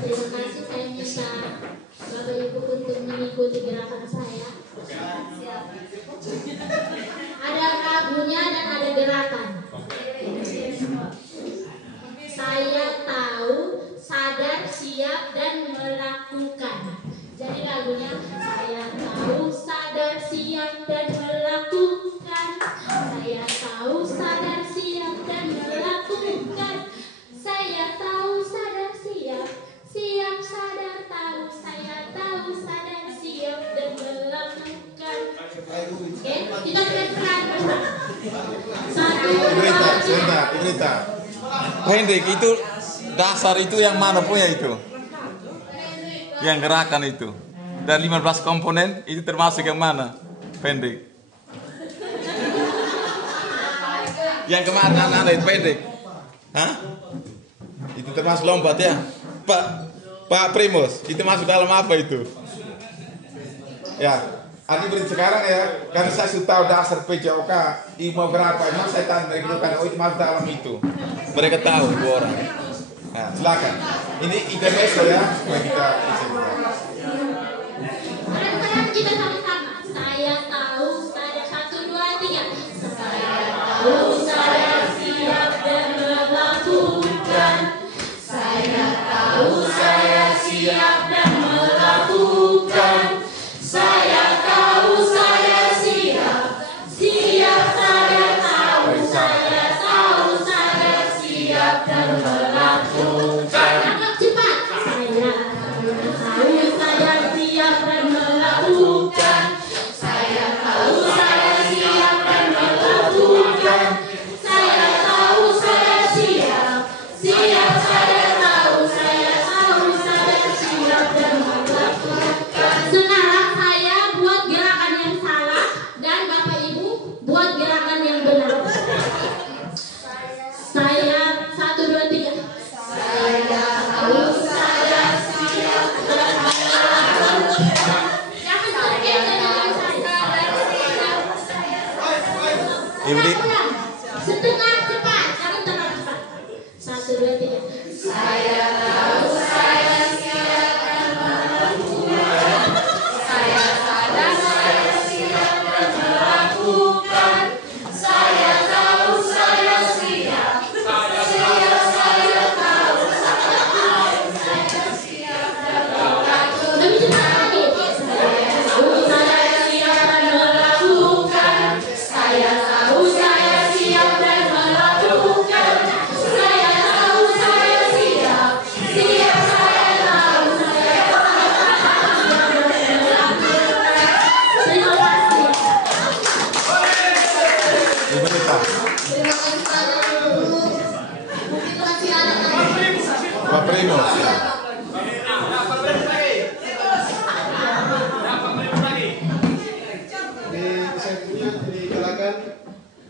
Terima kasih, saya minta Bapak Ibu untuk mengikuti gerakan saya. Ada lagunya dan ada gerakan. Saya tahu, sadar, siap, dan melakukan. Jadi lagunya saya tahu, sadar, siap, dan melakukan. Saya tahu, sadar, siap, dan melakukan. Saya tahu, sadar, siap, siap, sadar, tahu. Saya tahu, sadar, siap, dan melakukan. Oke, kita pelan-pelan. Satu, dua, tiga. Berita. Hendrik, itu dasar itu yang mana punya itu? Yang gerakan itu. Dan 15 komponen itu termasuk yang mana? Pendek. Yang kemana anak itu pendek? Hah? Itu termasuk lompat ya? Pak Primus, itu masuk dalam apa itu? Ya, Adi beri sekarang ya, karena saya sudah tahu dasar PJOK, mau berapa, emang saya tanya dari dulu kan, oh itu masuk dalam itu. Mereka tahu, 2 orang. Nah, silakan. Ini intermezzo ya, supaya kita bisa buka. Pelan-pelan kita sama-sama. Saya tahu, saya 1, 2, 3. Saya tahu, saya siap dan melakukan. Saya tahu, saya siap dan melakukan. Saya tahu, saya siap, siap, saya tahu, saya tahu, saya siap dan melakukan. Agak cepat. Saya tahu, saya siap dan melakukan. Saya tahu, saya siap dan melakukan. Saya tahu, saya siap, siap, saya tahu, saya tahu, saya siap dan melakukan. Sekarang saya buat gerakan yang salah dan Bapak Ibu buat gerakan yang benar. Saya 1, 2, 3. Saya tahu, saya siap dan melakukan. Jangan terkejut dengan saya. Pelan-pelan. Setengah cepat, jangan terlalu cepat. 1, 2, 3. Saya tahu, saya siap dan melakukan. Saya sadar, saya siap dan melakukan. Saya tahu, saya siap. Siap, saya tahu, saya tahu, saya siap dan melakukan. Lebih cepat lagi. Saya tahu, saya siap dan melakukan. Saya tahu, Pak Primus. Di saya punya digerakan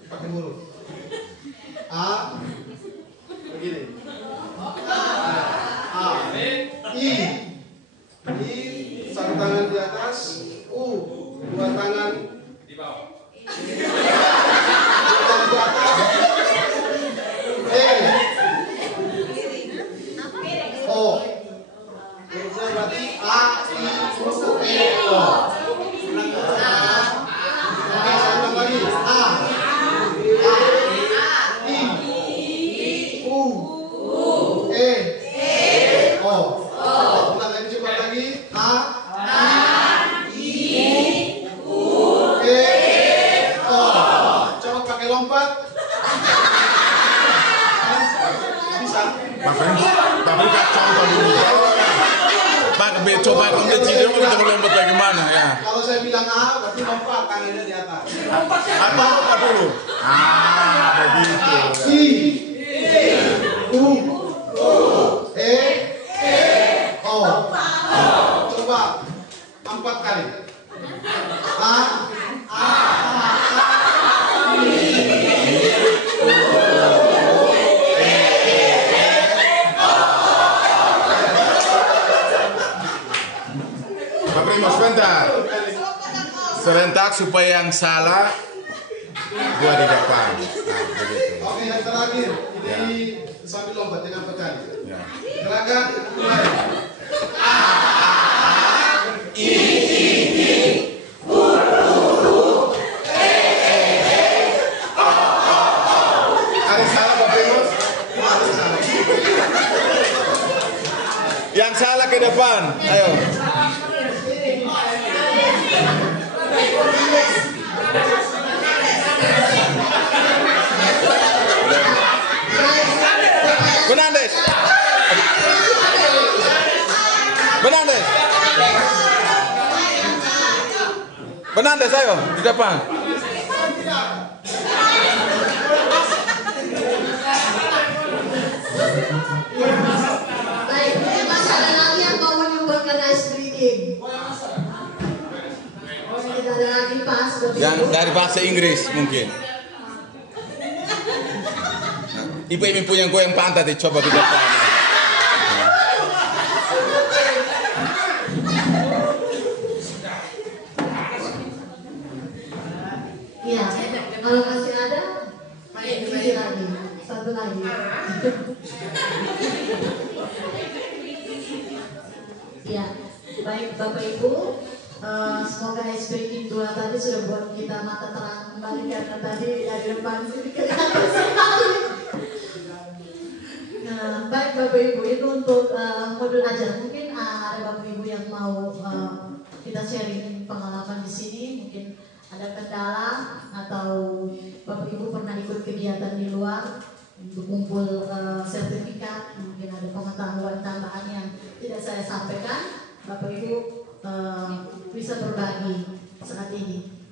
pakai huruf. A begini. A I satu tangan di atas, U dua tangan di bawah. Dua tangan di atas. O hurufnya berarti A I U E O. Oke, saya ulang lagi. A I U E O. Ulang lagi, coba lagi. A I U E O. Coba pakai lompat. Bisa. Pak Primus contoh dulu. Pak, coba ambil video kita lompat bagaimana ya? Kalau saya bilang A, berarti lompat tangannya di atas. Apa lompat dulu? Begitu. I U E O. Coba 4 kali. A Pak Primus, sebentar. Serentak supaya yang salah gua di depan. Nah, begitu. Oke, yang terakhir ini sambil lompat dengan pecahan. Ya. Gerakan mulai. Ada yang salah Pak Primus? Yang salah ke depan. Ayo. Benandes. Benandes. Benandes, ayo di depan. Baik, masih ada lagi yang mau menyumbangkan ice breathing? Tidak ada lagi pas. Yang dari bahasa Inggris mungkin. Ibu-ibu punya goyang pantat dicoba di depan. Iya, kalau masih ada, isi lagi, satu lagi. Ya, baik Bapak Ibu, semoga ice breaking 2 tadi sudah buat kita mata terang kembali karena tadi dari depan sini kelihatan sekali. Nah, baik Bapak Ibu, itu untuk modul ajar. Mungkin ada Bapak Ibu yang mau kita sharing pengalaman di sini, mungkin ada kendala atau Bapak Ibu pernah ikut kegiatan di luar untuk kumpul sertifikat, mungkin ada pengetahuan tambahan yang tidak saya sampaikan, Bapak Ibu bisa berbagi saat ini.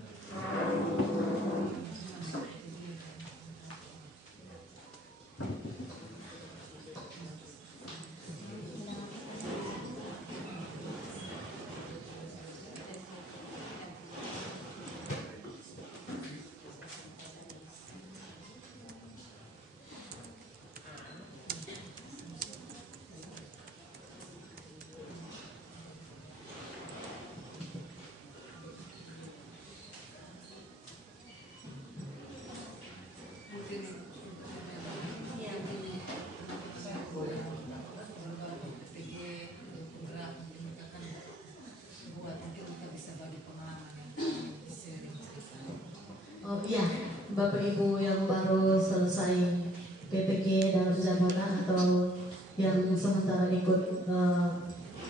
Oh iya, Bapak Ibu yang baru selesai PPG dalam jabatan atau yang sementara ikut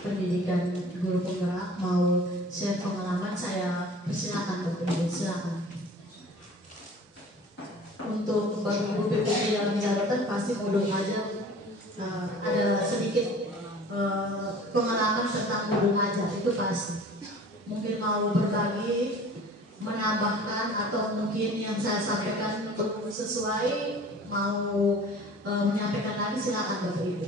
pendidikan guru penggerak mau share pengalaman, saya persilakan Bapak Ibu, silakan. Untuk Bapak Ibu PPG dalam jabatan pasti modul aja ada sedikit pengalaman tentang modul aja, itu pasti. Mungkin mau berbagi, menambahkan atau mungkin yang saya sampaikan untuk sesuai mau menyampaikan lagi, silakan Bapak Ibu.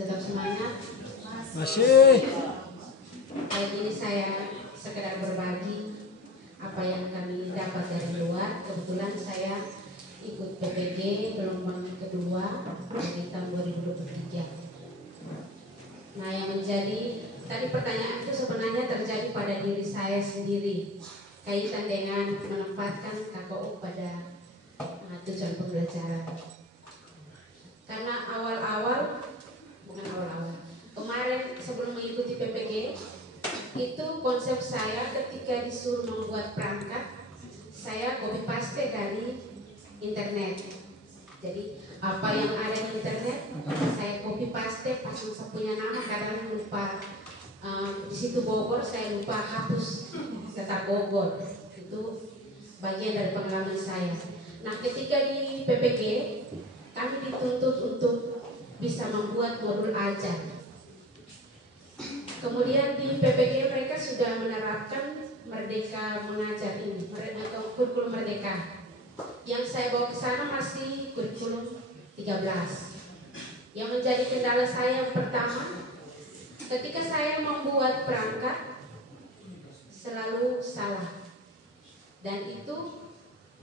tetap semangat. Masih. Kayak gini saya sekedar berbagi apa yang kami dapat dari luar. Kebetulan saya ikut PPG gelombang kedua di tahun 2023. Nah, yang menjadi tadi pertanyaan itu sebenarnya terjadi pada diri saya sendiri, kaitan dengan menempatkan KKO pada tujuan pembelajaran. Karena kemarin sebelum mengikuti PPG itu konsep saya ketika disuruh membuat perangkat, saya copy paste dari internet. Jadi apa yang ada di internet saya copy paste, pasang punya nama, kadang lupa di situ Bogor, saya lupa hapus kata Bogor. Itu bagian dari pengalaman saya. Nah, ketika di PPG kami dituntut untuk bisa membuat modul ajar. Kemudian di PPG mereka sudah menerapkan Merdeka Mengajar ini, kurikulum Merdeka. Yang saya bawa ke sana masih kurikulum 13. Yang menjadi kendala saya yang pertama, ketika saya membuat perangkat selalu salah. Dan itu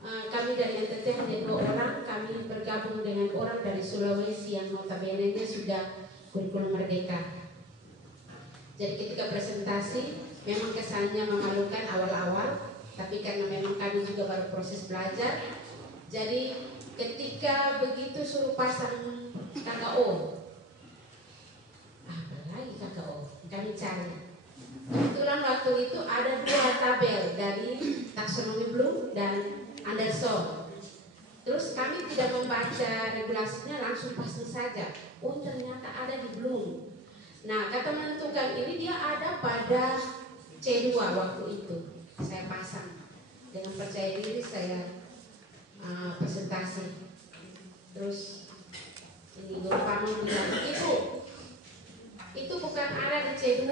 kami dari NTT hanya 2 orang, kami bergabung dengan orang dari Sulawesi yang notabene sudah kurikulum Merdeka. Jadi ketika presentasi memang kesannya memalukan awal-awal, tapi karena memang kami juga baru proses belajar, jadi ketika begitu suruh pasang KKO, apa lagi KKO? Kami cari. Kebetulan waktu itu ada 2 tabel dari taksonomi Bloom dan Anderson. Terus kami tidak membaca regulasinya, langsung pasang saja. Oh, ternyata ada di Bloom. Nah, kata menentukan ini dia ada pada C2 waktu itu. Saya pasang dengan percaya diri, saya presentasi. Terus ini Guru Pamung bilang, Ibu, itu bukan ada di C2.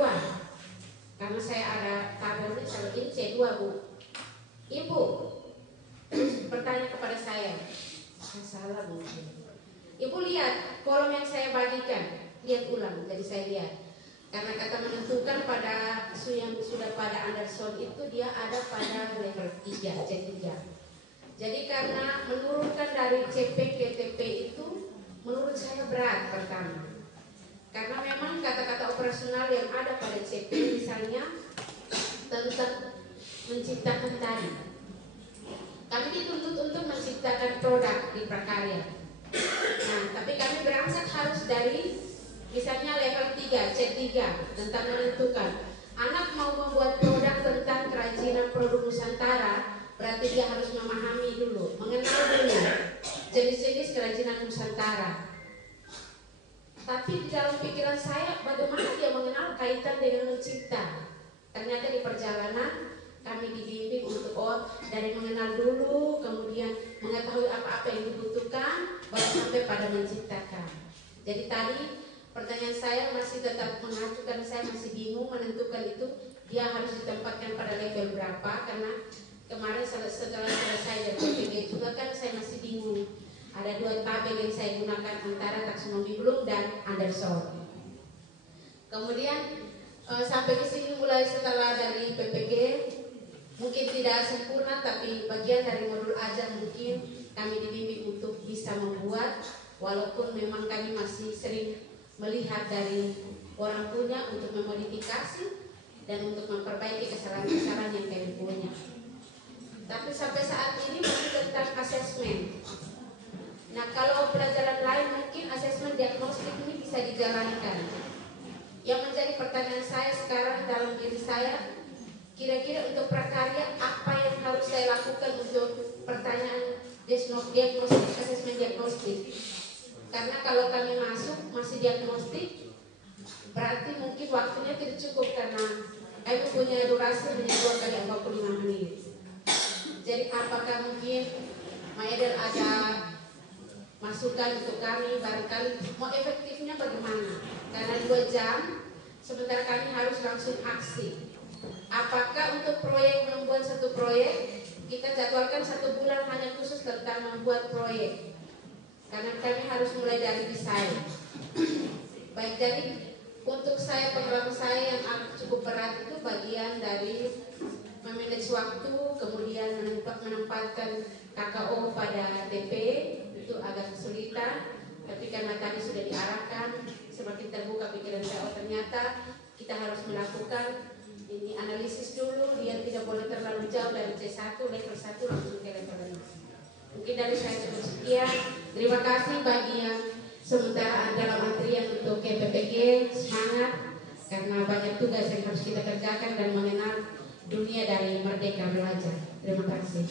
Karena saya ada tabelnya, saya ini C2 Bu. Ibu, terus bertanya kepada saya salah mungkin. Ibu lihat kolom yang saya bagikan. Lihat ulang, jadi saya lihat. Karena kata menentukan pada yang sudah pada Anderson itu dia ada pada level 3, C3. Jadi karena menurunkan dari CP ke TP itu menurut saya berat pertama. Karena memang kata-kata operasional yang ada pada CP misalnya tentang menciptakan tadi. Kami dituntut untuk menciptakan produk di prakarya. Nah, tapi kami berangkat harus dari misalnya level 3, C3 tentang menentukan. Anak mau membuat produk tentang kerajinan produk Nusantara, berarti dia harus memahami dulu, mengenal dulu jenis-jenis kerajinan Nusantara. Tapi di dalam pikiran saya, bagaimana dia mengenal kaitan dengan mencipta? Ternyata di perjalanan kami dibimbing untuk dari mengenal dulu, kemudian mengetahui apa-apa yang dibutuhkan, baru sampai pada menciptakan. Jadi tadi pertanyaan saya masih tetap mengacu, karena saya masih bingung menentukan itu dia harus ditempatkan pada level berapa, karena kemarin setelah selesai dari PPG juga kan saya masih bingung. Ada 2 tabel yang saya gunakan antara taksonomi Bloom dan Anderson. Kemudian sampai ke sini mulai setelah dari PPG mungkin tidak sempurna, tapi bagian dari modul ajar mungkin kami dibimbing untuk bisa membuat, walaupun memang kami masih sering melihat dari orang punya untuk memodifikasi dan untuk memperbaiki kesalahan-kesalahan yang kami punya. Tapi sampai saat ini masih tentang asesmen. Nah, kalau pelajaran lain mungkin asesmen diagnostik ini bisa dijalankan. Yang menjadi pertanyaan saya sekarang dalam diri saya, kira-kira untuk prakarya apa yang harus saya lakukan untuk pertanyaan diagnostik, asesmen diagnostik? Karena kalau kami masuk masih diagnostik, berarti mungkin waktunya tidak cukup karena kami punya durasi hanya 2 kali 45 menit. Jadi apakah mungkin Maedel ada masukan untuk kami, barangkali mau efektifnya bagaimana? Karena 2 jam, sementara kami harus langsung aksi. Apakah untuk proyek, membuat satu proyek, kita jadwalkan 1 bulan hanya khusus tentang membuat proyek? Karena kami harus mulai dari desain, baik jadi untuk saya pengalaman saya yang cukup berat itu bagian dari memanage waktu, kemudian menempatkan KKO pada TP itu agak kesulitan. Tapi karena tadi sudah diarahkan, semakin terbuka pikiran saya, oh ternyata kita harus melakukan ini analisis dulu, dia tidak boleh terlalu jauh dari C1, level 1 langsung ke level 5. Mungkin dari saya cukup sekian. Terima kasih bagi yang sementara dalam antrian untuk KPPG, semangat karena banyak tugas yang harus kita kerjakan dan mengenal dunia dari Merdeka Belajar. Terima kasih.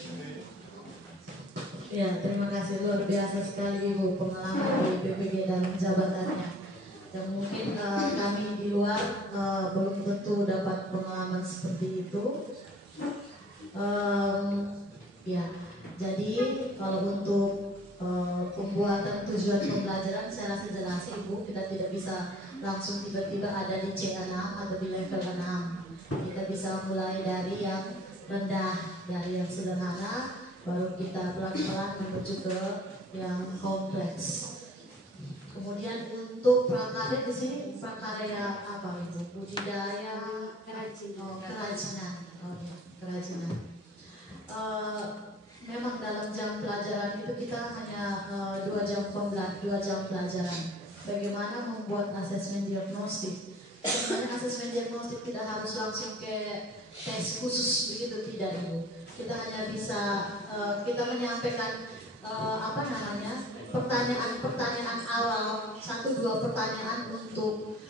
Ya, terima kasih, luar biasa sekali Ibu pengalaman di PPG dan jabatannya. Dan mungkin kami di luar belum tentu dapat pengalaman seperti itu. Ya, jadi kalau untuk pembuatan tujuan pembelajaran saya rasa jelas Ibu, kita tidak bisa langsung tiba-tiba ada di C6 atau di level 6. Kita bisa mulai dari yang rendah, dari yang sederhana, baru kita pelan-pelan menuju ke yang kompleks. Kemudian untuk prakarya di sini prakarya apa Ibu? Budidaya, kerajinan. Kerajinan. Memang dalam jam pelajaran itu kita hanya 2 jam pelajaran. Bagaimana membuat asesmen diagnostik? Sebenarnya asesmen diagnostik tidak harus langsung ke tes khusus begitu, tidak Ibu. Kita hanya bisa kita menyampaikan pertanyaan awal, 1-2 pertanyaan untuk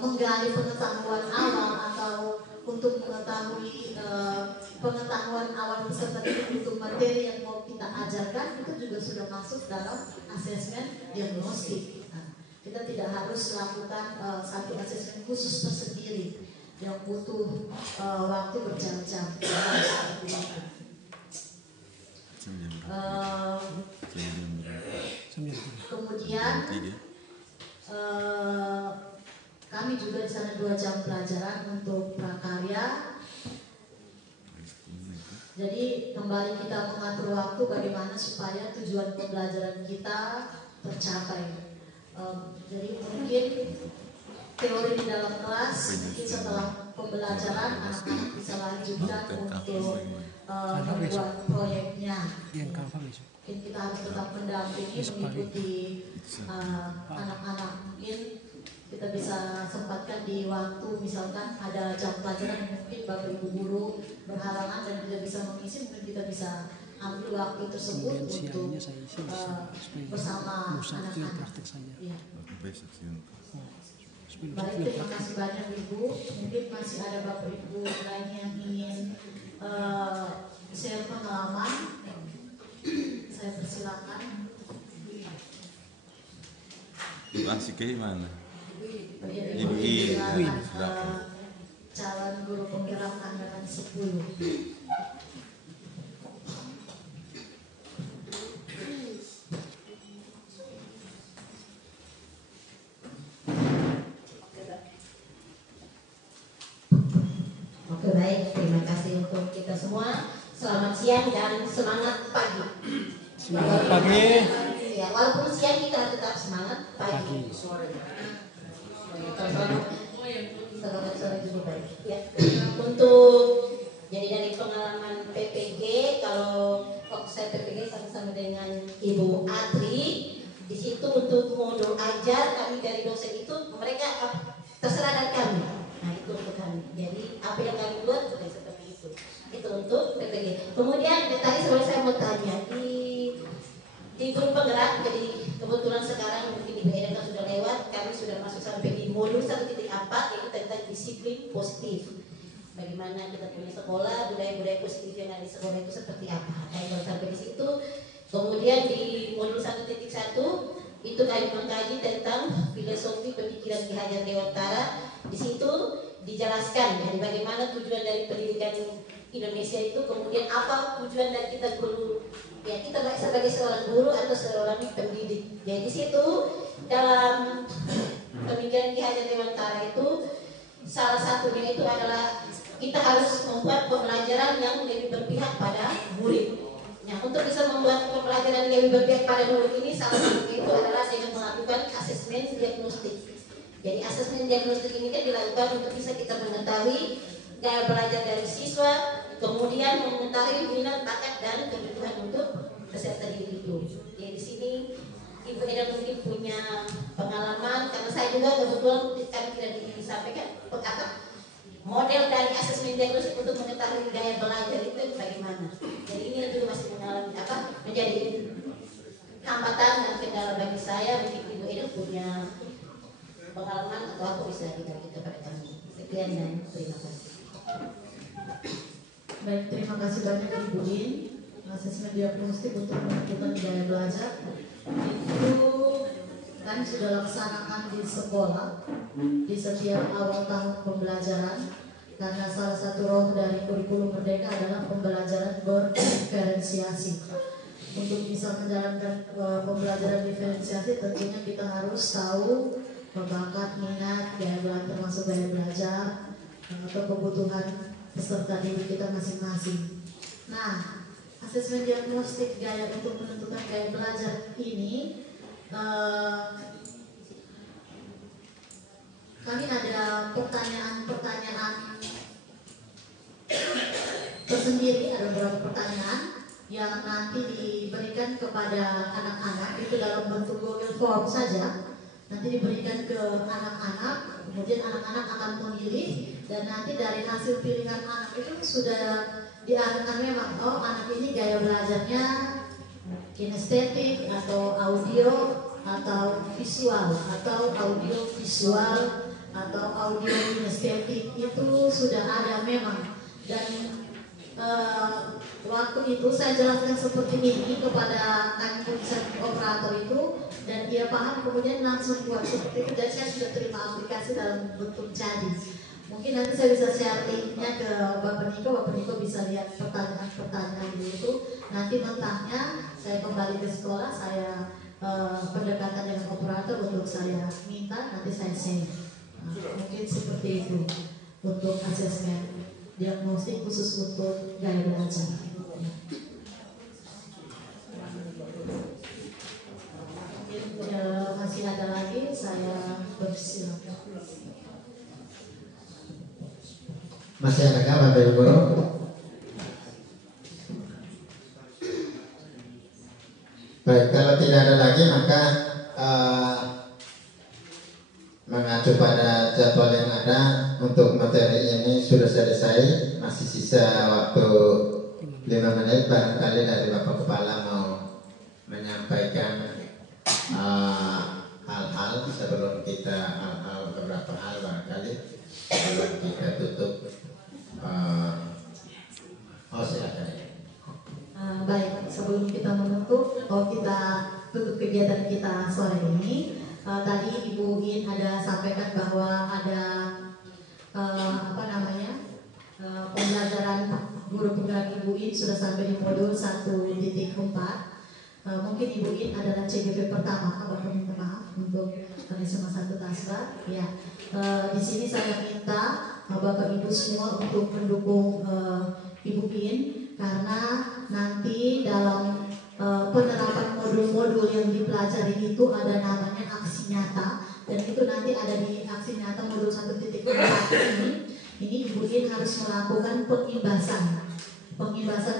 menggali pengetahuan awal atau untuk mengetahui pengetahuan awal peserta didik untuk materi yang mau kita ajarkan, itu juga sudah masuk dalam asesmen diagnostik. Nah, kita tidak harus lakukan satu asesmen khusus tersendiri yang butuh waktu berjam-jam. Kemudian kami juga di sana 2 jam pelajaran untuk prakarya. Jadi kembali kita mengatur waktu bagaimana supaya tujuan pembelajaran kita tercapai. Jadi mungkin teori di dalam kelas, mungkin setelah pembelajaran anak-anak bisa lanjutkan untuk membuat proyeknya. Mungkin kita harus tetap mendampingi, mengikuti anak-anak. Mungkin kita bisa sempatkan di waktu, misalkan ada jam pelajaran yang mungkin Bapak Ibu guru berhalangan dan tidak bisa mengisi, mungkin kita bisa ambil waktu tersebut untuk bersama anak-anak. Ya. Baik, terima kasih banyak Ibu. Mungkin masih ada Bapak Ibu lain yang ingin share pengalaman. Saya persilakan. Masih ke mana? Ibu calon guru penggerak anggaran 10. Oke, baik, terima kasih untuk kita semua. Selamat siang dan semangat pagi. Semangat pagi. Ya, walaupun siang kita tetap semangat pagi. Selamat sore juga baik. Ya. Untuk jadi dari pengalaman PPG, kalau waktu saya PPG sama-sama dengan Ibu Atri, di situ untuk modul ajar kami dari dosen itu mereka terserah dari kami. Nah itu untuk kami. Jadi apa yang kami buat sudah seperti itu. Itu untuk PPG. Kemudian tadi sebenarnya saya mau tanya di grup penggerak, jadi kebetulan sekarang mungkin di BNK sudah lewat, kami sudah masuk sampai di modul 1.4 yaitu tentang disiplin positif. Bagaimana kita punya sekolah, budaya-budaya positif yang ada di sekolah itu seperti apa. Kami baru sampai di situ. Kemudian di modul 1.1 itu kami mengkaji tentang filosofi pemikiran Ki Hajar Dewantara. Di situ dijelaskan dari bagaimana tujuan dari pendidikan Indonesia itu, kemudian apa tujuan dari kita guru, ya kita baik sebagai seorang guru atau seorang pendidik. Jadi di situ dalam pemikiran Ki Hajar Dewantara itu salah satunya itu adalah kita harus membuat pembelajaran yang lebih berpihak pada murid. Nah, untuk bisa membuat pembelajaran yang lebih berpihak pada murid ini salah satunya itu adalah dengan melakukan asesmen diagnostik. Jadi asesmen diagnostik ini kan dilakukan untuk bisa kita mengetahui gaya belajar dari siswa, kemudian mengetahui minat, bakat dan kebutuhan untuk peserta didik itu. Jadi di sini Ibu Eda mungkin punya pengalaman, karena saya juga kebetulan kami tidak disampaikan apa model dari asesmen diagnostik untuk mengetahui gaya belajar itu bagaimana. Jadi ini juga masih mengalami menjadi hambatan dan kendala bagi saya. Mungkin Ibu Eda punya pengalaman atau apa bisa kita pada kami. Sekian dan terima kasih. Baik, terima kasih banyak Ibu In. Asesmen diagnostik untuk menentukan gaya belajar itu kan sudah laksanakan di sekolah di setiap awal tahun pembelajaran, karena salah satu roh dari kurikulum Merdeka adalah pembelajaran berdiferensiasi. Untuk bisa menjalankan pembelajaran diferensiasi tentunya kita harus tahu bakat, minat, gaya belajar, termasuk gaya belajar atau kebutuhan peserta didik kita masing-masing. Nah, asesmen diagnostik gaya untuk menentukan gaya belajar ini kami ada pertanyaan-pertanyaan tersendiri, ada beberapa pertanyaan yang nanti diberikan kepada anak-anak, itu dalam bentuk Google Form saja. Nanti diberikan ke anak-anak, kemudian anak-anak akan memilih, dan nanti dari hasil pilihan anak itu sudah diarahkan memang, oh anak ini gaya belajarnya kinestetik atau audio atau visual atau audio visual atau audio kinestetik, itu sudah ada memang. Dan waktu itu saya jelaskan seperti ini kepada konsep operator itu, dan dia paham, kemudian langsung buat seperti itu, dan saya sudah terima aplikasi dalam bentuk jadi. Mungkin nanti saya bisa share linknya ke Bapak Niko bisa lihat pertanyaan-pertanyaan itu. Nanti mentahnya saya kembali ke sekolah, saya pendekatan dengan operator untuk saya minta, nanti saya share. Mungkin seperti itu untuk asesmen diagnostik khusus untuk gaya belajar. Masih ada lagi, saya persilakan. Masih adakah Bapak Ibu Guru? Baik, kalau tidak ada lagi maka mengacu pada jadwal yang ada untuk materi ini sudah selesai. Masih sisa waktu 5 menit, barangkali dari Bapak Kepala mau menyampaikan hal-hal sebelum kita beberapa hal barangkali sebelum kita tutup. Silakan. Baik, sebelum kita menutup, kita tutup kegiatan kita sore ini. Tadi Ibu In ada sampaikan bahwa ada pembelajaran guru penggerak Ibu In sudah sampai di modul 1.4. Mungkin Ibu In adalah CGP pertama, Bapak minta maaf untuk SMA 1 Tasra. Ya, di sini saya minta Bapak Ibu semua untuk mendukung Ibu In, karena nanti dalam penerapan modul-modul yang dipelajari itu ada namanya aksi nyata, dan itu nanti ada di aksi nyata modul 1.4 ini Ibu In harus melakukan pengimbasan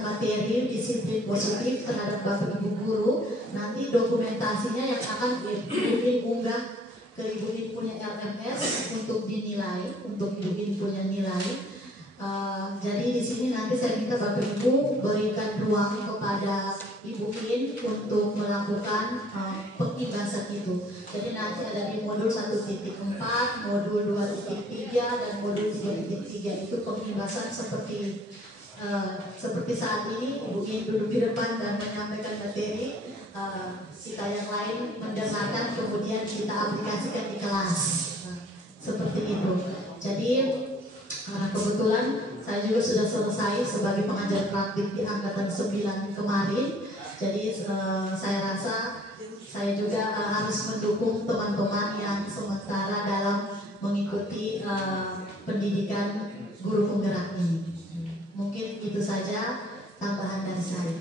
materi disiplin positif terhadap Bapak Ibu guru. Nanti dokumentasinya yang akan Ibu In unggah ke Ibu In punya LMS untuk dinilai, untuk Ibu In punya nilai. Jadi di sini nanti saya minta Bapak Ibu berikan ruang kepada Ibu In untuk melakukan pengimbasan itu. Jadi nanti ada di modul 1.4, modul 2.3 dan modul 3.3 itu pengimbasan seperti saat ini Ibu In duduk di depan dan menyampaikan materi, kita yang lain mendengarkan kemudian kita aplikasikan di kelas, seperti itu. Jadi kebetulan saya juga sudah selesai sebagai pengajar praktik di angkatan 9 kemarin. Jadi saya rasa saya juga harus mendukung teman-teman yang sementara dalam mengikuti pendidikan guru penggerak ini. Mungkin itu saja tambahan dari saya.